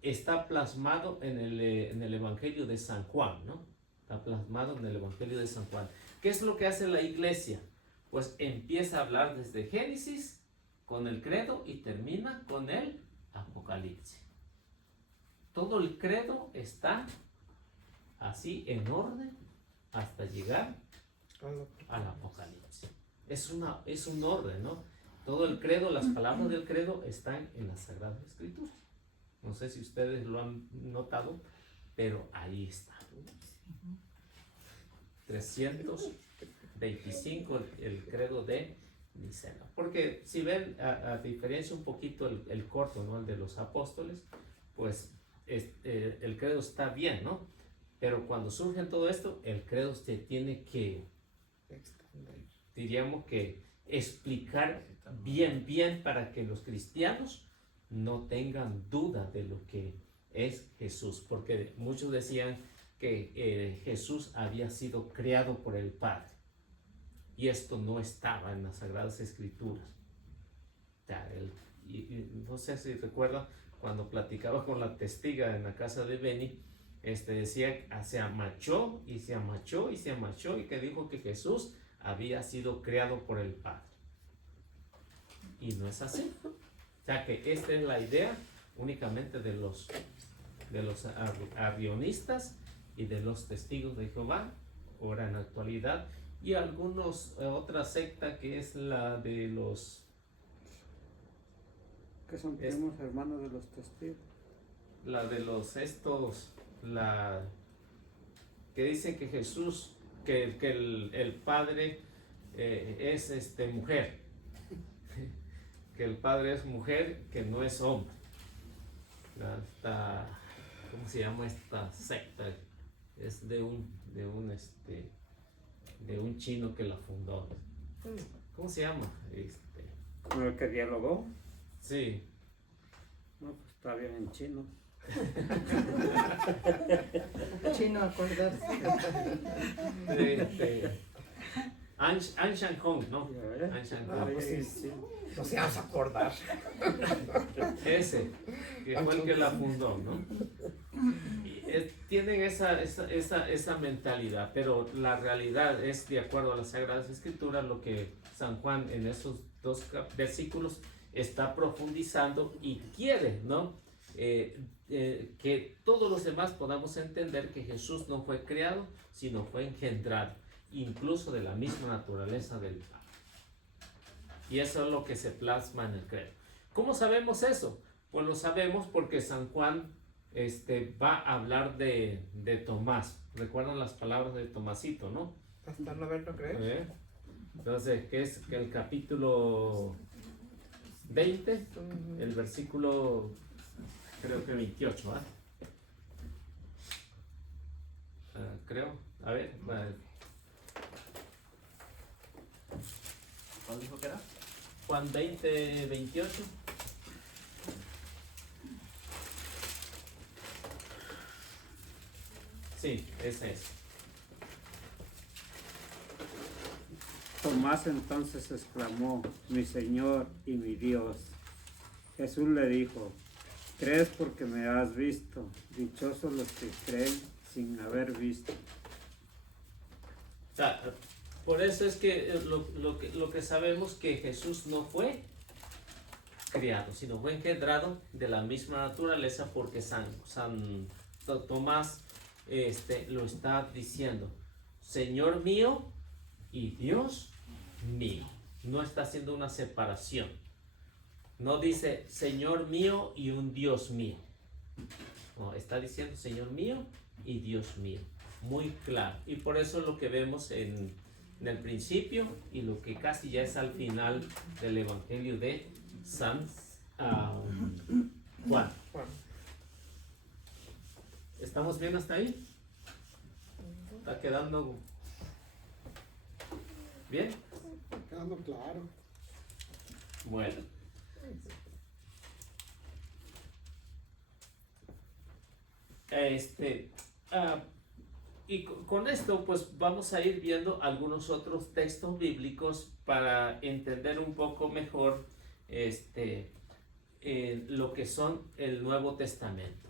está plasmado en el Evangelio de San Juan, ¿no? Está plasmado en el Evangelio de San Juan. ¿Qué es lo que hace la iglesia? Pues empieza a hablar desde Génesis con el credo y termina con el Apocalipsis. Todo el credo está así en orden hasta llegar al Apocalipsis. Es un orden, ¿no? Todo el credo, las palabras del credo están en la Sagrada Escritura. No sé si ustedes lo han notado, pero ahí está. 325 el credo de Niceno. Porque si ven, a diferencia un poquito el corto, ¿no? El de los apóstoles, pues el credo está bien, ¿no? Pero cuando surge todo esto, el credo se tiene que, diríamos que explicar bien para que los cristianos no tengan duda de lo que es Jesús, porque muchos decían que Jesús había sido creado por el Padre, y esto no estaba en las Sagradas Escrituras. O sea, no sé si recuerdan cuando platicaba con la testiga en la casa de Benny, decía que se amachó y se amachó y se amachó, y que dijo que Jesús había sido creado por el Padre, y no es así. O sea que esta es la idea únicamente de los arrionistas y de los testigos de Jehová, ahora en la actualidad, y otra secta que es la de los Que son primos hermanos de los testigos. la de los que dicen que Jesús, que el Padre es mujer, que el Padre es mujer, que no es hombre. ¿Cómo se llama esta secta? Es de un chino que la fundó. ¿Cómo se llama? ¿Con el que dialogó? Sí. No, pues está bien en chino. Chino acordarse. An Shan Hong, ¿no? An Shan Hong. No se vas a acordar. Ese, que fue el que la fundó, ¿no? Tienen esa mentalidad, pero la realidad es, de acuerdo a las Sagradas Escrituras, lo que San Juan en esos 2 versículos está profundizando y quiere, ¿no? Que todos los demás podamos entender que Jesús no fue creado, sino fue engendrado, incluso de la misma naturaleza del Padre. Y eso es lo que se plasma en el credo. ¿Cómo sabemos eso? Pues lo sabemos porque San Juan va a hablar de Tomás. ¿Recuerdan las palabras de Tomasito, no? Hasta no ver, ¿no crees? Entonces, que es el capítulo 20, el versículo, creo que 28, ¿ah? Creo, a ver, ¿Cuál dijo que era? Juan 20, 28. Sí, ese es. Tomás entonces exclamó: mi Señor y mi Dios. Jesús le dijo: ¿crees porque me has visto? Dichosos los que creen sin haber visto. O sea, por eso es que lo que sabemos que Jesús no fue criado, sino fue engendrado de la misma naturaleza, porque San Tomás lo está diciendo: Señor mío y Dios mío. No está haciendo una separación. No dice Señor mío y un Dios mío. No, está diciendo Señor mío y Dios mío. Muy claro. Y por eso lo que vemos en el principio y lo que casi ya es al final del Evangelio de San Juan. ¿Estamos bien hasta ahí? ¿Está quedando bien? Quedando claro. Bueno. Y con esto pues vamos a ir viendo algunos otros textos bíblicos para entender un poco mejor lo que son el Nuevo Testamento.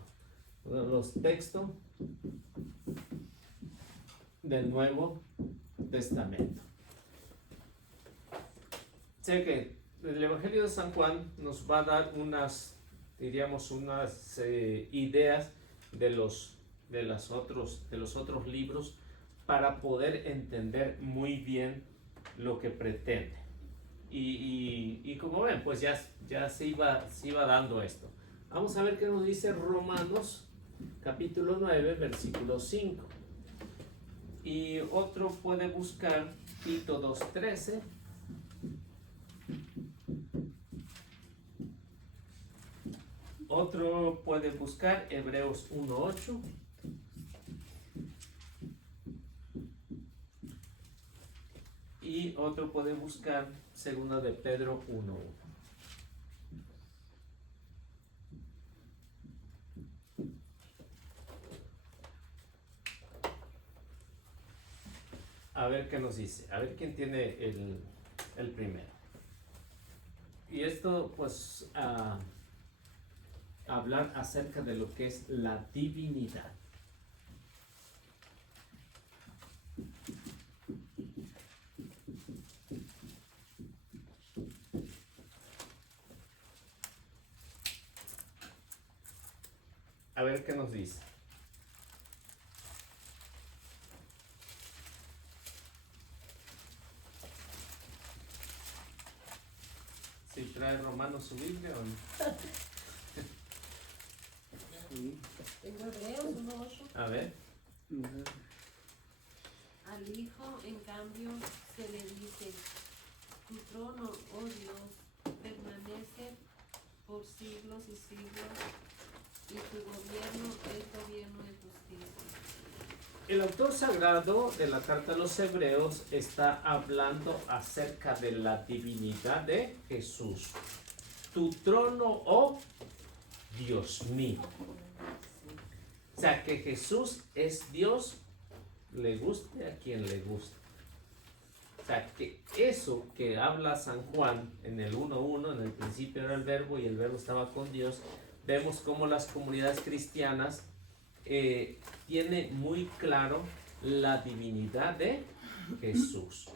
Los textos del Nuevo Testamento. Sé que el Evangelio de San Juan nos va a dar unas ideas de los otros libros para poder entender muy bien lo que pretende. Y como ven, pues ya se iba dando esto. Vamos a ver qué nos dice Romanos capítulo 9, versículo 5. Y otro puede buscar Tito 2:13. Otro puede buscar Hebreos 1:8. Y otro puede buscar segunda de Pedro 1:1. A ver qué nos dice, a ver quién tiene el primero. Y esto pues hablar acerca de lo que es la divinidad. A ver qué nos dice. Si trae Romano su Biblia o no. Sí. Tengo Hebreos 1:8. A ver. Al Hijo, en cambio, se le dice, tu trono, oh Dios, permanece por siglos y siglos, y tu gobierno es gobierno de justicia. El autor sagrado de la carta a los Hebreos está hablando acerca de la divinidad de Jesús. Tu trono, oh Dios mío. O sea que Jesús es Dios, le guste a quien le guste. O sea que eso que habla San Juan en el 1:1, en el principio era el verbo y el verbo estaba con Dios, vemos cómo las comunidades cristianas tiene muy claro la divinidad de Jesús.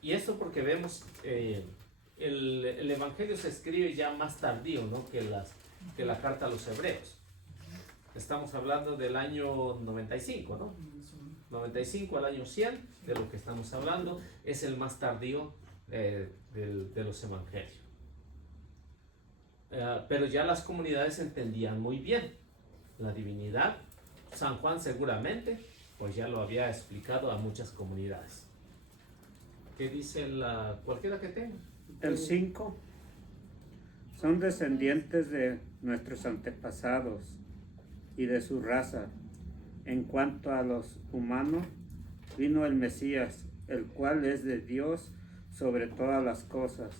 Y esto porque vemos el Evangelio se escribe ya más tardío, ¿no? que la carta a los Hebreos. Estamos hablando del año 95, ¿no? 95 al año 100, de lo que estamos hablando, es el más tardío de los Evangelios. Pero ya las comunidades entendían muy bien la divinidad. San Juan seguramente, pues ya lo había explicado a muchas comunidades. ¿Qué dice cualquiera que tenga? El 5. Son descendientes de nuestros antepasados y de su raza. En cuanto a los humanos, vino el Mesías, el cual es de Dios sobre todas las cosas,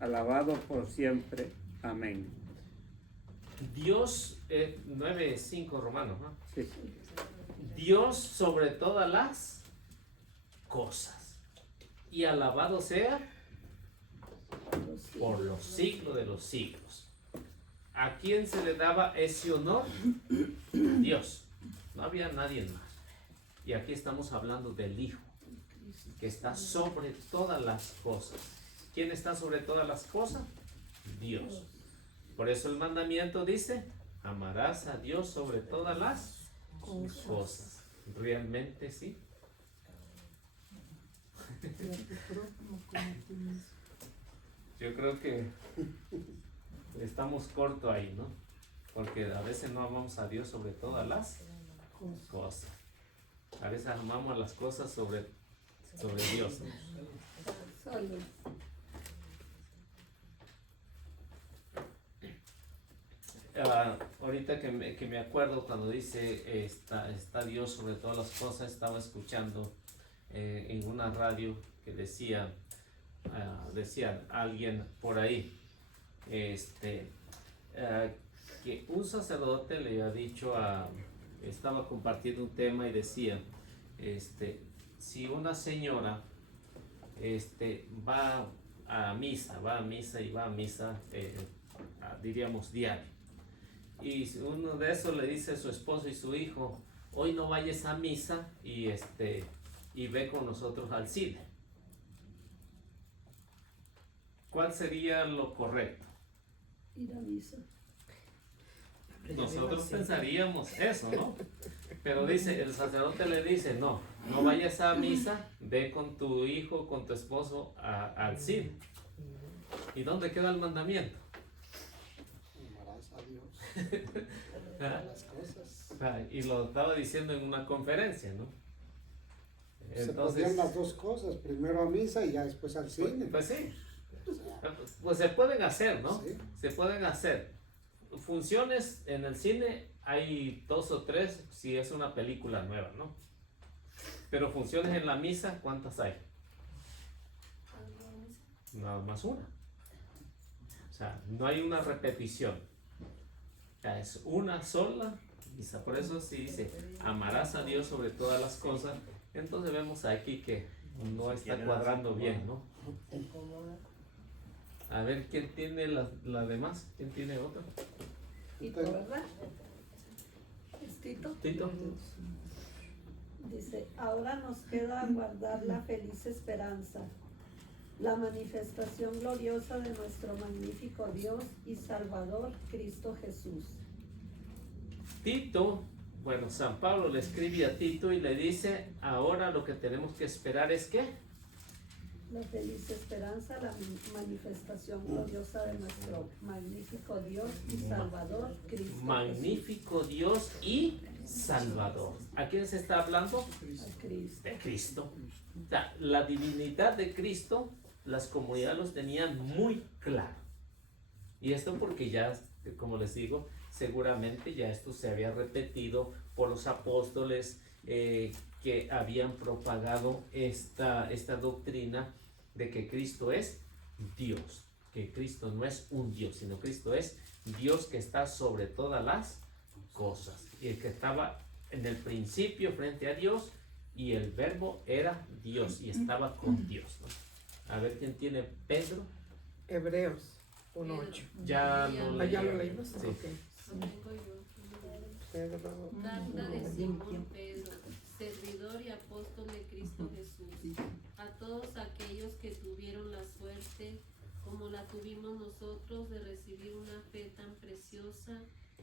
alabado por siempre. Amén. Dios, 9:5 Romanos, ¿no? Sí. Dios sobre todas las cosas, y alabado sea por los siglos de los siglos. ¿A quién se le daba ese honor? Dios. No había nadie más. Y aquí estamos hablando del Hijo, que está sobre todas las cosas. ¿Quién está sobre todas las cosas? Dios. Por eso el mandamiento dice, amarás a Dios sobre todas las cosas. Realmente sí. Yo creo que estamos cortos ahí, ¿no? Porque a veces no amamos a Dios sobre todas las cosas. A veces amamos las cosas sobre Dios, ¿no? Ahorita que me acuerdo cuando dice está Dios sobre todas las cosas, estaba escuchando en una radio que decía alguien por ahí que un sacerdote le había dicho estaba compartiendo un tema y decía si una señora va a misa diríamos diario, y uno de esos le dice a su esposo y su hijo, hoy no vayas a misa y ve con nosotros al cine. ¿Cuál sería lo correcto? Ir a misa. Nosotros pensaríamos eso, ¿no? Pero dice, el sacerdote le dice, no vayas a misa, ve con tu hijo, con tu esposo al cine. ¿Y dónde queda el mandamiento? Amarás a Dios. Las cosas. Y lo estaba diciendo en una conferencia, ¿no? Se podían las dos cosas, primero a misa y ya después al cine. Pues sí, pues se pueden hacer, ¿no? Sí. Se pueden hacer. Funciones en el cine hay 2 o 3 si es una película nueva, ¿no? Pero funciones en la misa, ¿cuántas hay? nada más una. O sea, no hay una repetición. O sea, es una sola misa. Por eso sí dice, amarás a Dios sobre todas las cosas. Entonces vemos aquí que no está cuadrando bien, ¿no? A ver, ¿quién tiene la demás? ¿Quién tiene otra? Tito, ¿verdad? ¿Es Tito? Tito. Dice, ahora nos queda guardar la feliz esperanza, la manifestación gloriosa de nuestro magnífico Dios y Salvador, Cristo Jesús. Tito, bueno, San Pablo le escribe a Tito y le dice, ahora lo que tenemos que esperar es ¿qué? La feliz esperanza, la manifestación gloriosa de nuestro magnífico Dios y Salvador, Cristo Magnífico Dios y Salvador. ¿A quién se está hablando? Jesús. A Cristo. De Cristo. O sea, la divinidad de Cristo, las comunidades los tenían muy claro. Y esto porque ya, como les digo, seguramente ya esto se había repetido por los apóstoles que habían propagado esta doctrina de que Cristo es Dios, que Cristo no es un Dios, sino Cristo es Dios que está sobre todas las cosas y el que estaba en el principio frente a Dios y el verbo era Dios y estaba con Dios, ¿no? A ver quién tiene Pedro. Hebreos 1:8. Ya no ¿Ya lo leí. leímos? Sí. Ok. Lo tengo yo. Pedro. Carta de Simón Pedro, servidor y apóstol de Cristo Jesús, a todos aquellos que tuvieron la suerte, como la tuvimos nosotros, de recibir una fe tan preciosa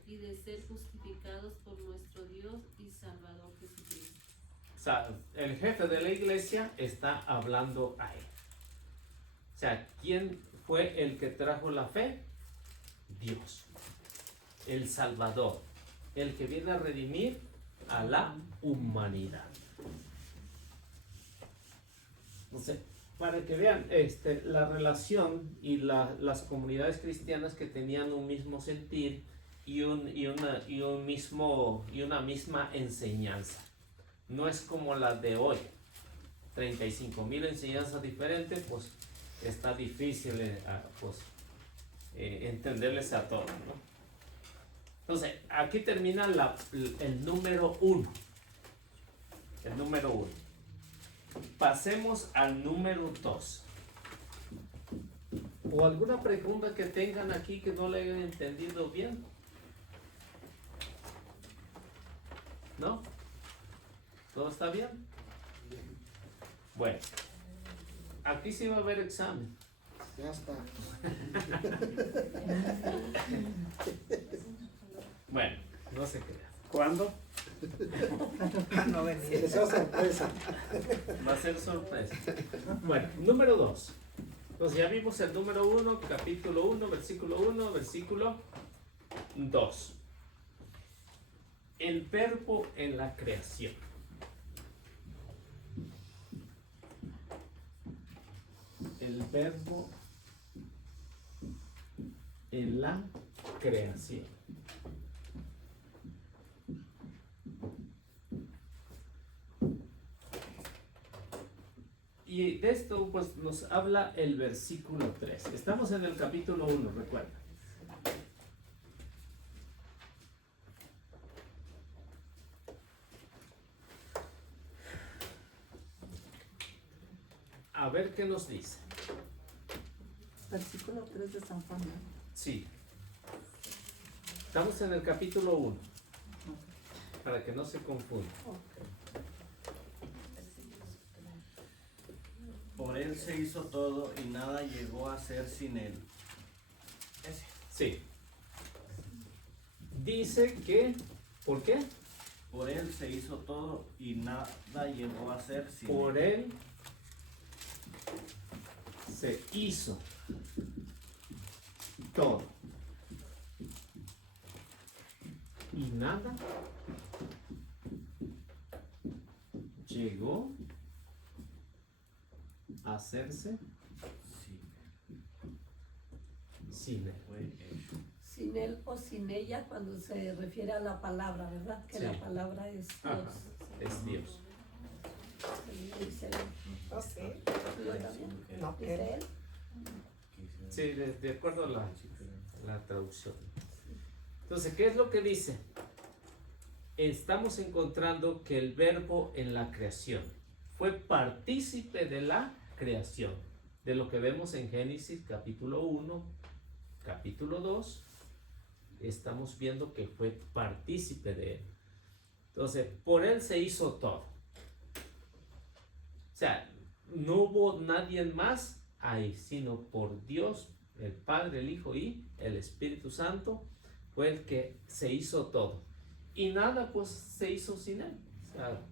y de ser justificados por nuestro Dios y Salvador Jesucristo. O sea, el jefe de la iglesia está hablando a él. O sea, ¿quién fue el que trajo la fe? Dios, el Salvador, el que viene a redimir a la humanidad. Entonces, para que vean la relación y las comunidades cristianas que tenían un mismo sentir y una misma enseñanza. No es como la de hoy, 35,000 enseñanzas diferentes, pues está difícil entenderles a todos, ¿no? Entonces, aquí termina el número 1. El número 1. Pasemos al número 2. ¿O alguna pregunta que tengan aquí que no le hayan entendido bien? ¿No? ¿Todo está bien? Bueno, aquí sí va a haber examen. Ya está. Bueno, no se crean. ¿Cuándo? No venía. Les da sorpresa. Va a ser sorpresa. Bueno, número 2. Entonces ya vimos el número 1, capítulo 1, versículo 2. El verbo en la creación. El verbo en la creación. Y de esto pues nos habla el versículo 3. Estamos en el capítulo 1, recuerda. A ver qué nos dice. Versículo 3 de San Juan. ¿No? Sí. Estamos en el capítulo 1. Para que no se confunda. Por él se hizo todo y nada llegó a ser sin él. Ese. Sí. Dice que, ¿por qué? Por él se hizo todo y nada llegó a ser sin Por él. él se hizo todo. Y nada llegó a hacerse sin él. Fue hecho. Sin él o sin ella cuando se refiere a la palabra, ¿verdad? Que Sí. la palabra es Dios. Ajá, es Dios. Dice él. No sé. Yo también. No, Dice él. él. Sí, de acuerdo a la traducción. Entonces, ¿qué es lo que dice? Estamos encontrando que el verbo en la creación fue partícipe de la creación, de lo que vemos en Génesis capítulo 1, capítulo 2, estamos viendo que fue partícipe de él. Entonces, por él se hizo todo. O sea, no hubo nadie más ahí, sino por Dios, el Padre, el Hijo y el Espíritu Santo, fue el que se hizo todo. Y nada pues se hizo sin él. O sea,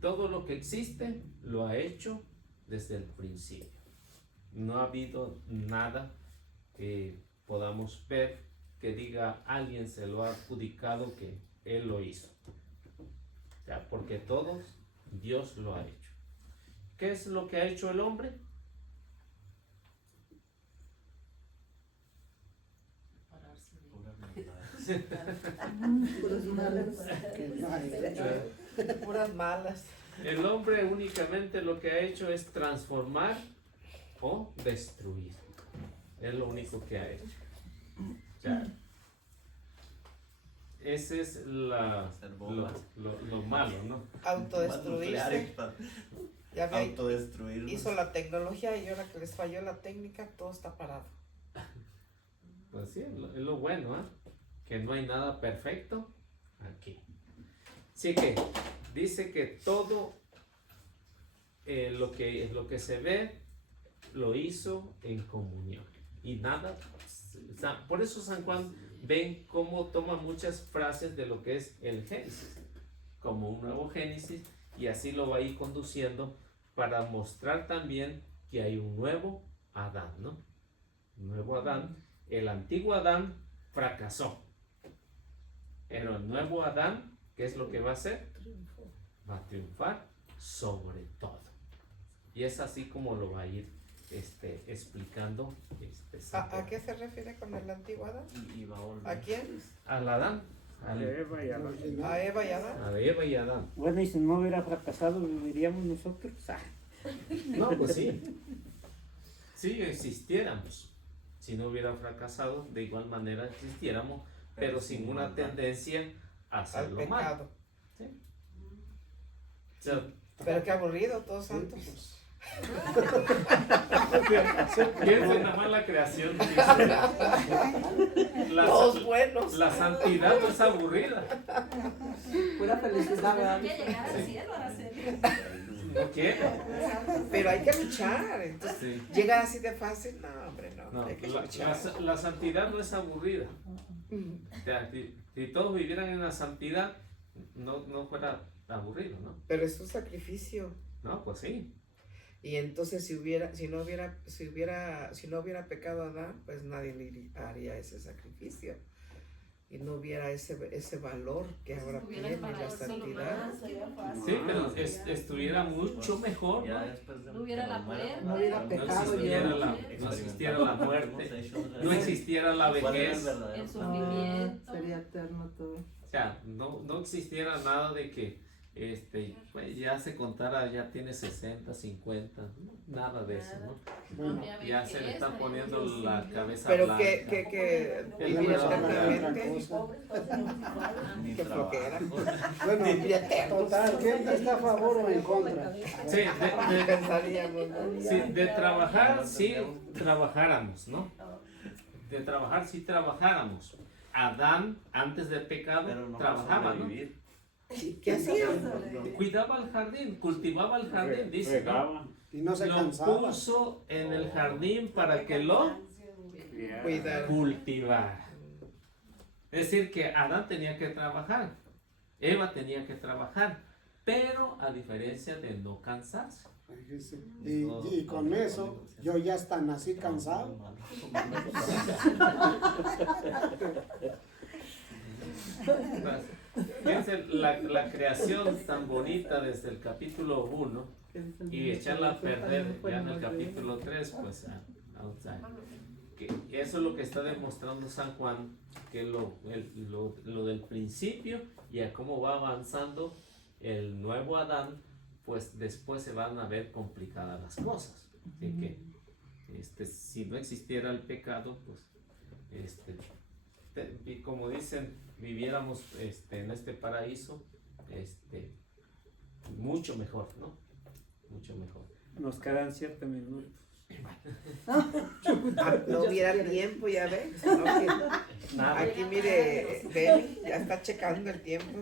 todo lo que existe lo ha hecho desde el principio. No ha habido nada que podamos ver que diga alguien se lo ha adjudicado que él lo hizo. O sea, porque todos Dios lo ha hecho. ¿Qué es lo que ha hecho el hombre? Puras malas. El hombre únicamente lo que ha hecho es transformar o destruir. Es lo único que ha hecho. O sea, ese es lo malo, ¿no? Autodestruirse. Ya ve, Autodestruirnos. hizo la tecnología y ahora que les falló la técnica, todo está parado. Pues sí, es lo bueno, ¿eh? Que no hay nada perfecto aquí. Así que dice que todo lo que se ve lo hizo en comunión y nada, o sea, por eso San Juan ven cómo toma muchas frases de lo que es el Génesis como un nuevo Génesis y así lo va a ir conduciendo para mostrar también que hay un nuevo Adán, ¿no? Un nuevo Adán. El antiguo Adán fracasó, pero el nuevo Adán, ¿qué es lo que va a hacer? Va a triunfar sobre todo. Y es así como lo va a ir explicando. ¿A qué se refiere con el antiguo Adán? Y va a volver. ¿A quién? Al Adán. A Eva y a Adán. ¿A Eva y Adán? A Eva y Adán. Bueno, y si no hubiera fracasado, viviríamos nosotros. No, pues sí. Si existiéramos. Si no hubiera fracasado, de igual manera existiéramos, pero sin una maldad. tendencia a Al hacerlo mal. pecado. ¿Sí? O sea, Pero qué aburrido, todos santos. piensen nada más la creación. Todos buenos. La santidad no es aburrida. Pura felicidad, ¿verdad? Que llegar al cielo, Araceli. No quiero. Pero hay que luchar. Entonces, Sí. llega así de fácil. No, hombre, no. No, Hay que luchar. la santidad no es aburrida. O sea, si todos vivieran en la santidad, no fuera aburrido, ¿no? Pero es un sacrificio. No, pues sí. Y entonces si no hubiera pecado Adán, pues nadie le haría ese sacrificio. Y no hubiera ese valor que ahora Estuviera tiene la parado solo santidad. más. Sí, pero estuviera mucho mejor, Ya ¿no? después de No hubiera la muerte. No hubiera No pecado existiera yo. no existiera la muerte, no existiera la vejez, El sufrimiento. Sería eterno todo. o sea, no existiera nada de que pues ya se contara, ya tiene 60, 50, nada de eso, ¿no? Bueno, Ya se le está poniendo la cabeza Pero blanca. que vivir Vamos a hablar de otra eternamente. cosa. Ni Qué flojera. Bueno, Vivir eterno. total, ¿quién está a favor o en contra? Sí, Pensaríamos, ¿no? de trabajar, sí trabajáramos, ¿no? De trabajar, sí trabajáramos. Adán, antes del pecado, Pero no trabajaba, ¿no? vivir. ¿Qué hacía? Cuidaba el jardín, cultivaba el jardín, dice, ¿no? Regaba. Y no se Lo cansaba. puso en el jardín para que lo Cuidar. cultivara. Es decir, que Adán tenía que trabajar, Eva tenía que trabajar, pero a diferencia de no cansarse. Y con eso, yo ya hasta nací cansado. Fíjense la creación tan bonita desde el capítulo 1 y echarla a perder ya en el capítulo 3, pues que eso es lo que está demostrando San Juan, que lo del principio y a cómo va avanzando el nuevo Adán, pues después se van a ver complicadas las cosas. Así que si no existiera el pecado, pues, y como dicen, viviéramos en este paraíso, mucho mejor, ¿no? Mucho mejor. Nos quedan 7 minutos. No hubiera tiempo, ya ves. No, Nada. aquí mire, Benny, ya está checando el tiempo.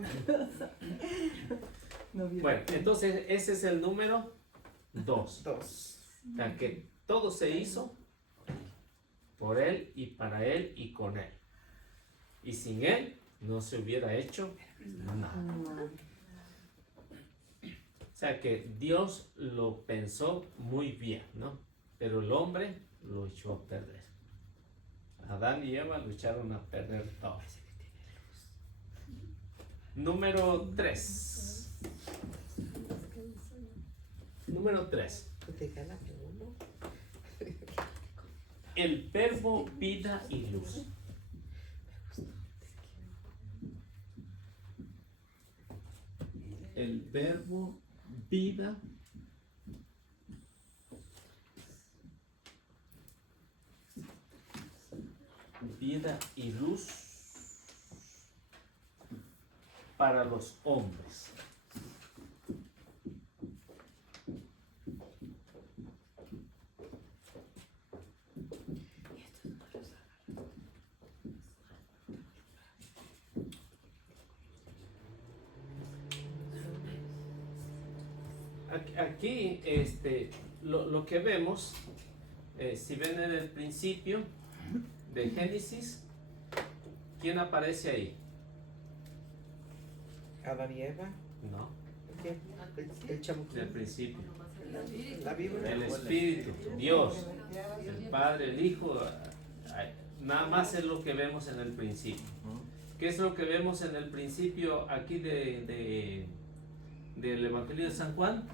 Bueno, entonces ese es el número 2. 2. O sea, que todo se hizo por Él y para Él y con Él. Y sin Él no se hubiera hecho nada. O sea que Dios lo pensó muy bien, ¿no? Pero el hombre lo echó a perder. Adán y Eva lo echaron a perder todo. Número 3. Número 3. El verbo vida y luz. El verbo vida y luz para los hombres. Aquí lo que vemos, si ven en el principio de Génesis, ¿quién aparece ahí? Adán y Eva. No, El chamuquín. del principio. La Biblia. El Espíritu, Dios, el Padre, el Hijo, nada más es lo que vemos en el principio. ¿Qué es lo que vemos en el principio aquí del Evangelio de San Juan?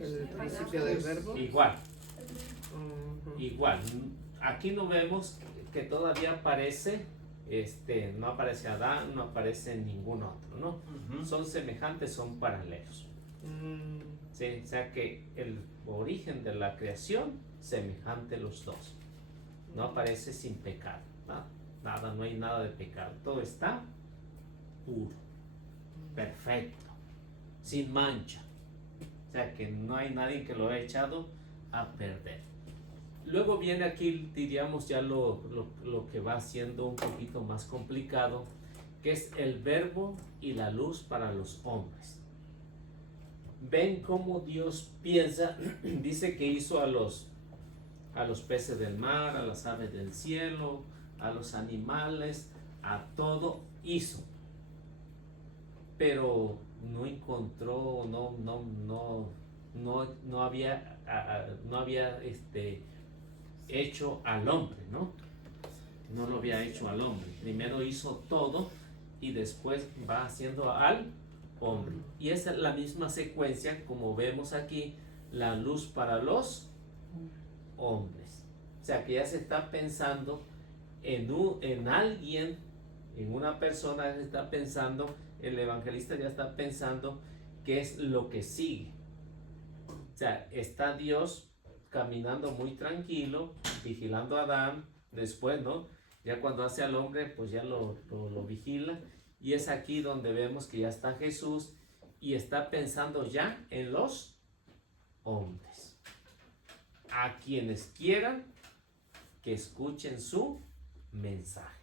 El principio del verbo. Igual, Ujú. igual. Aquí no vemos que todavía aparece, no aparece Adán, no aparece ningún otro, ¿no? Son semejantes, son paralelos. ¿Sí? O sea que el origen de la creación, semejante los dos. No aparece sin pecado, nada, no hay nada de pecado. Todo está puro, perfecto, sin mancha. O sea que no hay nadie que lo haya echado a perder. Luego viene aquí, diríamos ya lo que va siendo un poquito más complicado, que es el verbo y la luz para los hombres. Ven cómo Dios piensa, dice que hizo a los peces del mar, a las aves del cielo, a los animales, a todo hizo. Pero no encontró, no había hecho al hombre, ¿no? No lo había hecho al hombre. Primero hizo todo y después va haciendo al hombre. Y esa es la misma secuencia como vemos aquí, la luz para los hombres. O sea que ya se está pensando en alguien, en una persona, se está pensando, el evangelista ya está pensando qué es lo que sigue. O sea, está Dios caminando muy tranquilo, vigilando a Adán, después, ¿no? Ya cuando hace al hombre, pues ya lo vigila. Y es aquí donde vemos que ya está Jesús y está pensando ya en los hombres. A quienes quieran que escuchen su mensaje.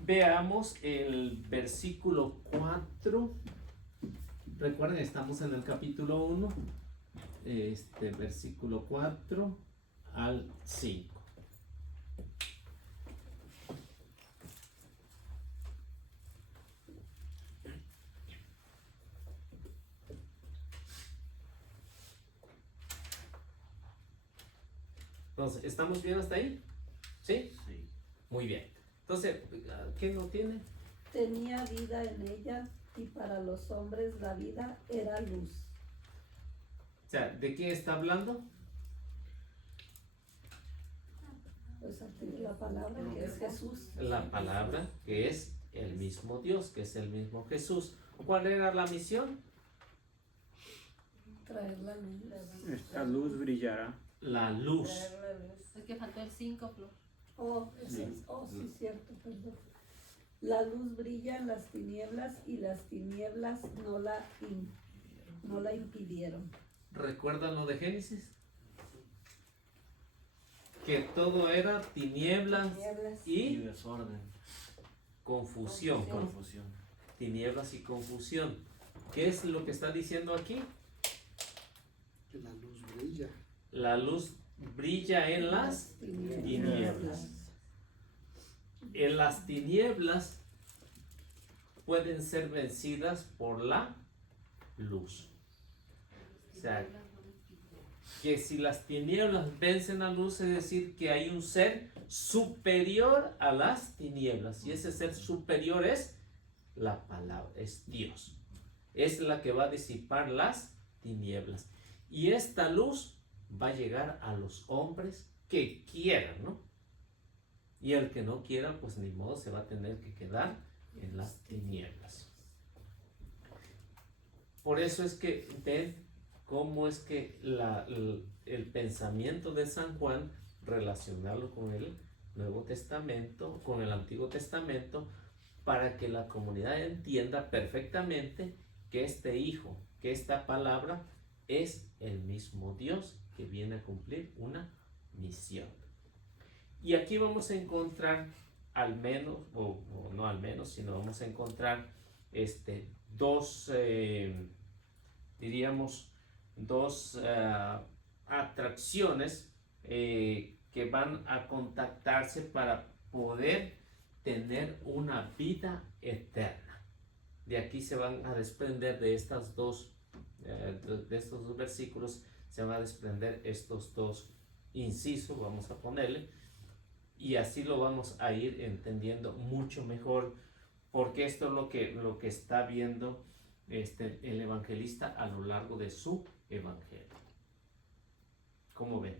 Veamos el versículo 4. Recuerden, estamos en el capítulo 1. Versículo 4 al 5. Entonces, ¿estamos bien hasta ahí? ¿Sí? Sí. Muy bien. Entonces, ¿qué no tiene? Tenía vida en ella y para los hombres la vida era luz. O sea, ¿de qué está hablando? Pues aquí la palabra que es Jesús. La palabra que es el mismo Dios, que es el mismo Jesús. ¿Cuál era la misión? Traer la luz. Esta luz brillará. La luz. Es que faltó el 5, Flor. Oh, sí, cierto, perdón. La luz brilla en las tinieblas y las tinieblas no la impidieron. ¿Recuerdan lo de Génesis? Que todo era tinieblas Y y desorden, confusión. confusión. Tinieblas y confusión. ¿Qué es lo que está diciendo aquí? Que la luz brilla. La luz brilla en las tinieblas. En las tinieblas pueden ser vencidas por la luz. O sea, que si las tinieblas vencen la luz, es decir, que hay un ser superior a las tinieblas. Y ese ser superior es la palabra, es Dios. Es la que va a disipar las tinieblas. Y esta luz va a llegar a los hombres que quieran, ¿no? Y el que no quiera, pues ni modo, se va a tener que quedar en las tinieblas. Por eso es que ven cómo es que el pensamiento de San Juan, relacionarlo con el Nuevo Testamento, con el Antiguo Testamento, para que la comunidad entienda perfectamente que este Hijo, que esta palabra es el mismo Dios que viene a cumplir una misión. Y aquí vamos a encontrar al menos, o no al menos, sino vamos a encontrar dos, diríamos, dos atracciones que van a contactarse para poder tener una vida eterna. De aquí se van a desprender de estas dos, de estos dos versículos, se van a desprender estos dos incisos, vamos a ponerle, y así lo vamos a ir entendiendo mucho mejor, porque esto es lo que está viendo el evangelista a lo largo de su evangelio. ¿Cómo ven?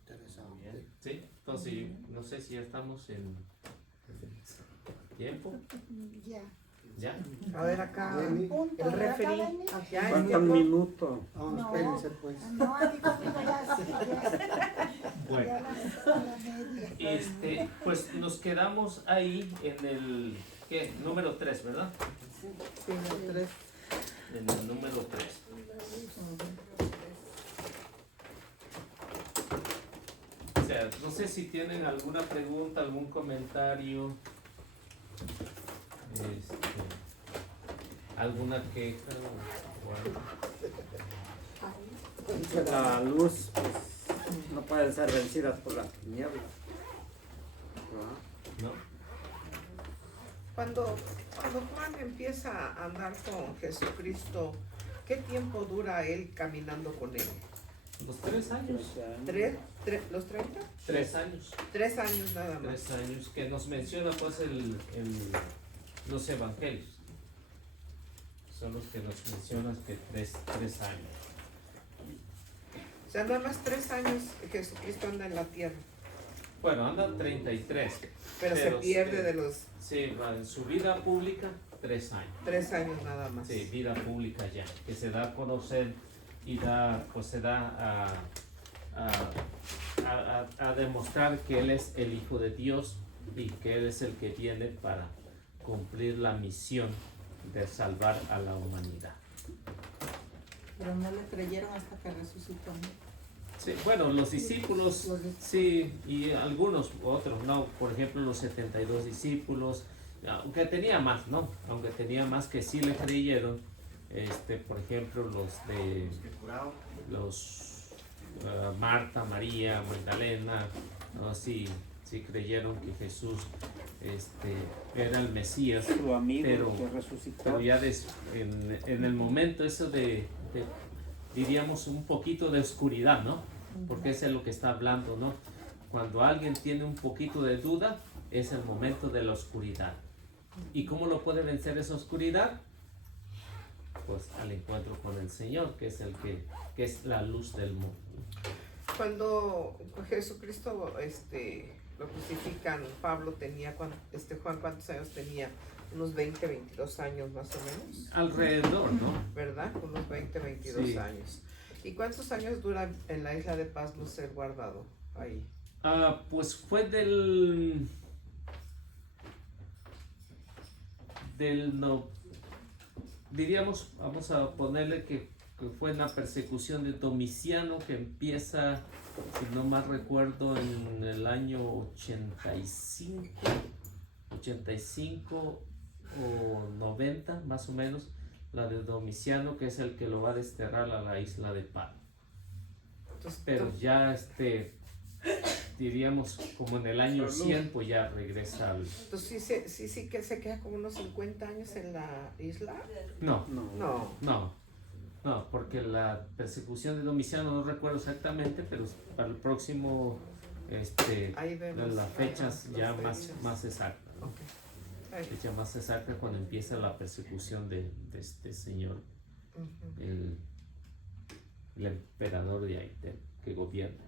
Interesante. ¿Sí? Entonces, no sé si ya estamos en tiempo. Ya. ¿Ya? A ver acá, Lenny. Punto, el ¿verdad, referee. Lenny? Ya es Falta un tiempo. minuto. Vamos, No. espérense pues. No, aquí conmigo ya, Bueno. ya la media. Pues nos quedamos ahí en el número 3, ¿verdad? Sí, el 3. En el número 3. O sea, no sé si tienen alguna pregunta, algún comentario, alguna queja o algo. La luz pues, no puede ser vencida por las tinieblas. ¿No? ¿No? Cuando Juan empieza a andar con Jesucristo, ¿qué tiempo dura él caminando con él? Los 3 años. ¿Los 30? 3 años. 3 años nada más. 3 años que nos menciona pues los evangelios. Son los que nos mencionan que 3 años. O sea, nada más 3 años Jesucristo anda en la tierra, Bueno, anda 33. pero se pierde de los Sí, en su vida pública 3 años. 3 años nada más. Sí, vida pública ya, que se da a conocer y se da a demostrar que Él es el Hijo de Dios y que Él es el que viene para cumplir la misión de salvar a la humanidad. Pero no le creyeron hasta que resucitó. Sí, bueno, los discípulos, sí, y algunos otros, ¿no? Por ejemplo, los 72 discípulos, aunque tenía más, ¿no? Aunque tenía más que sí le creyeron, por ejemplo, Marta, María, Magdalena, ¿no? Sí creyeron que Jesús era el Mesías, Su amigo pero que resucitó. pero ya en el momento eso de diríamos un poquito de oscuridad, ¿no? Porque eso es lo que está hablando, ¿no? Cuando alguien tiene un poquito de duda, es el momento de la oscuridad. ¿Y cómo lo puede vencer esa oscuridad? Pues al encuentro con el Señor, que es la luz del mundo. Cuando Jesucristo lo crucifican, Pablo tenía, Juan, ¿cuántos años tenía? unos 20, 22 años más o menos, Alrededor, ¿no? ¿verdad? Unos 20, 22 Sí. años. ¿Y cuántos años dura en la isla de Paz Luz ser guardado ahí? Pues fue no, diríamos, vamos a ponerle que fue en la persecución de Domiciano, que empieza, si no mal recuerdo, en el año 85 o 90 más o menos, la de Domiciano, que es el que lo va a desterrar a la isla de Paz. Entonces, Pero ya diríamos como en el año 100, pues ya regresa al... entonces sí que se queda como unos 50 años en la isla. No, No. porque la persecución de Domiciano no recuerdo exactamente, pero para el próximo, Ahí vemos, las fechas ajá, ya las fechas. más exactas, ¿no? Okay. Ahí. Fecha más exacta cuando empieza la persecución de este señor, Ujú. el emperador de ahí, que gobierna.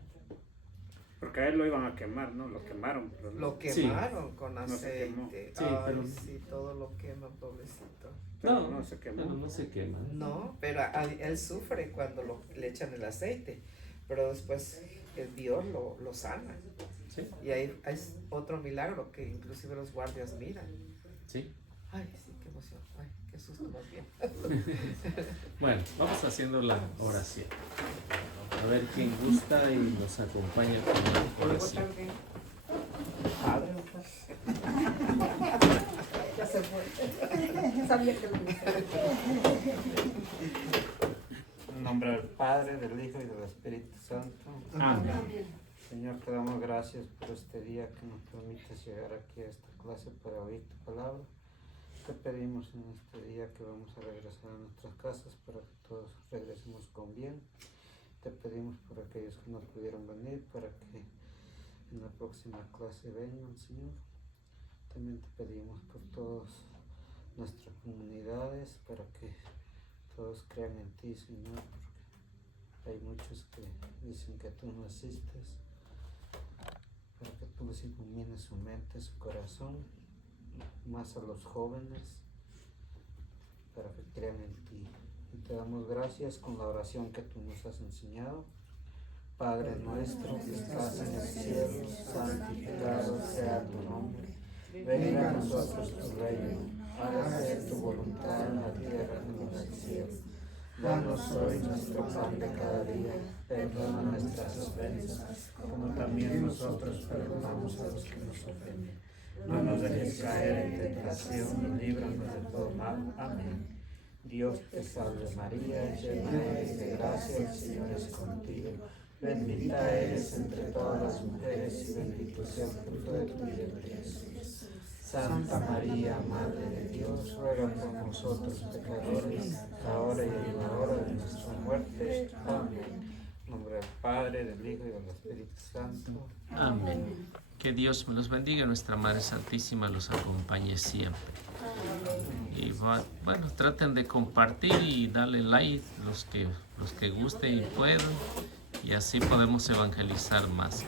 Porque a él lo iban a quemar, ¿no? Lo quemaron. Pero no. Lo quemaron con No se quemó. aceite. Sí, Ay, pero- sí, todo lo queman, pobrecito. Pero no se quemó. Pero no se quema. No, pero él sufre cuando le echan el aceite, pero después el Dios lo sana. Sí, Y ahí es otro milagro que inclusive los guardias miran. sí. Ay, sí, qué emoción. Ay, qué susto más bien. Bueno, vamos haciendo la oración. A ver quién gusta y nos acompaña con la oración. Padre, Ya se fue. Sabía que lo hice. En nombre del Padre, del Hijo y del Espíritu Santo. Amén. Señor, te damos gracias por este día que nos permites llegar aquí a esta clase para oír tu palabra. Te pedimos en este día que vamos a regresar a nuestras casas para que todos regresemos con bien. Te pedimos por aquellos que no pudieron venir, para que en la próxima clase vengan, Señor. También te pedimos por todas nuestras comunidades, para que todos crean en ti, Señor, porque hay muchos que dicen que tú no existes, para que tú les ilumines su mente, su corazón, más a los jóvenes, para que crean en ti. Y te damos gracias con la oración que tú nos has enseñado. Padre nuestro que estás en el cielo, santificado sea tu nombre. Venga a nosotros tu reino, hágase tu voluntad en la tierra como en el cielo. Danos hoy nuestro pan de cada día, perdona nuestras ofensas, como también nosotros perdonamos a los que nos ofenden. No nos dejes caer en tentación, líbranos de todo mal. Amén. Dios te salve María, llena eres de gracia, el Señor es contigo. Bendita eres entre todas las mujeres y bendito sea el fruto de tu vientre, Jesús. Santa María, Madre de Dios, ruega por nosotros pecadores, ahora y en la hora de nuestra muerte. Amén. En nombre del Padre, del Hijo y del Espíritu Santo. Amén. Que Dios me los bendiga, nuestra Madre Santísima los acompañe siempre. Y bueno, traten de compartir y darle like los que gusten y puedan, y así podemos evangelizar más.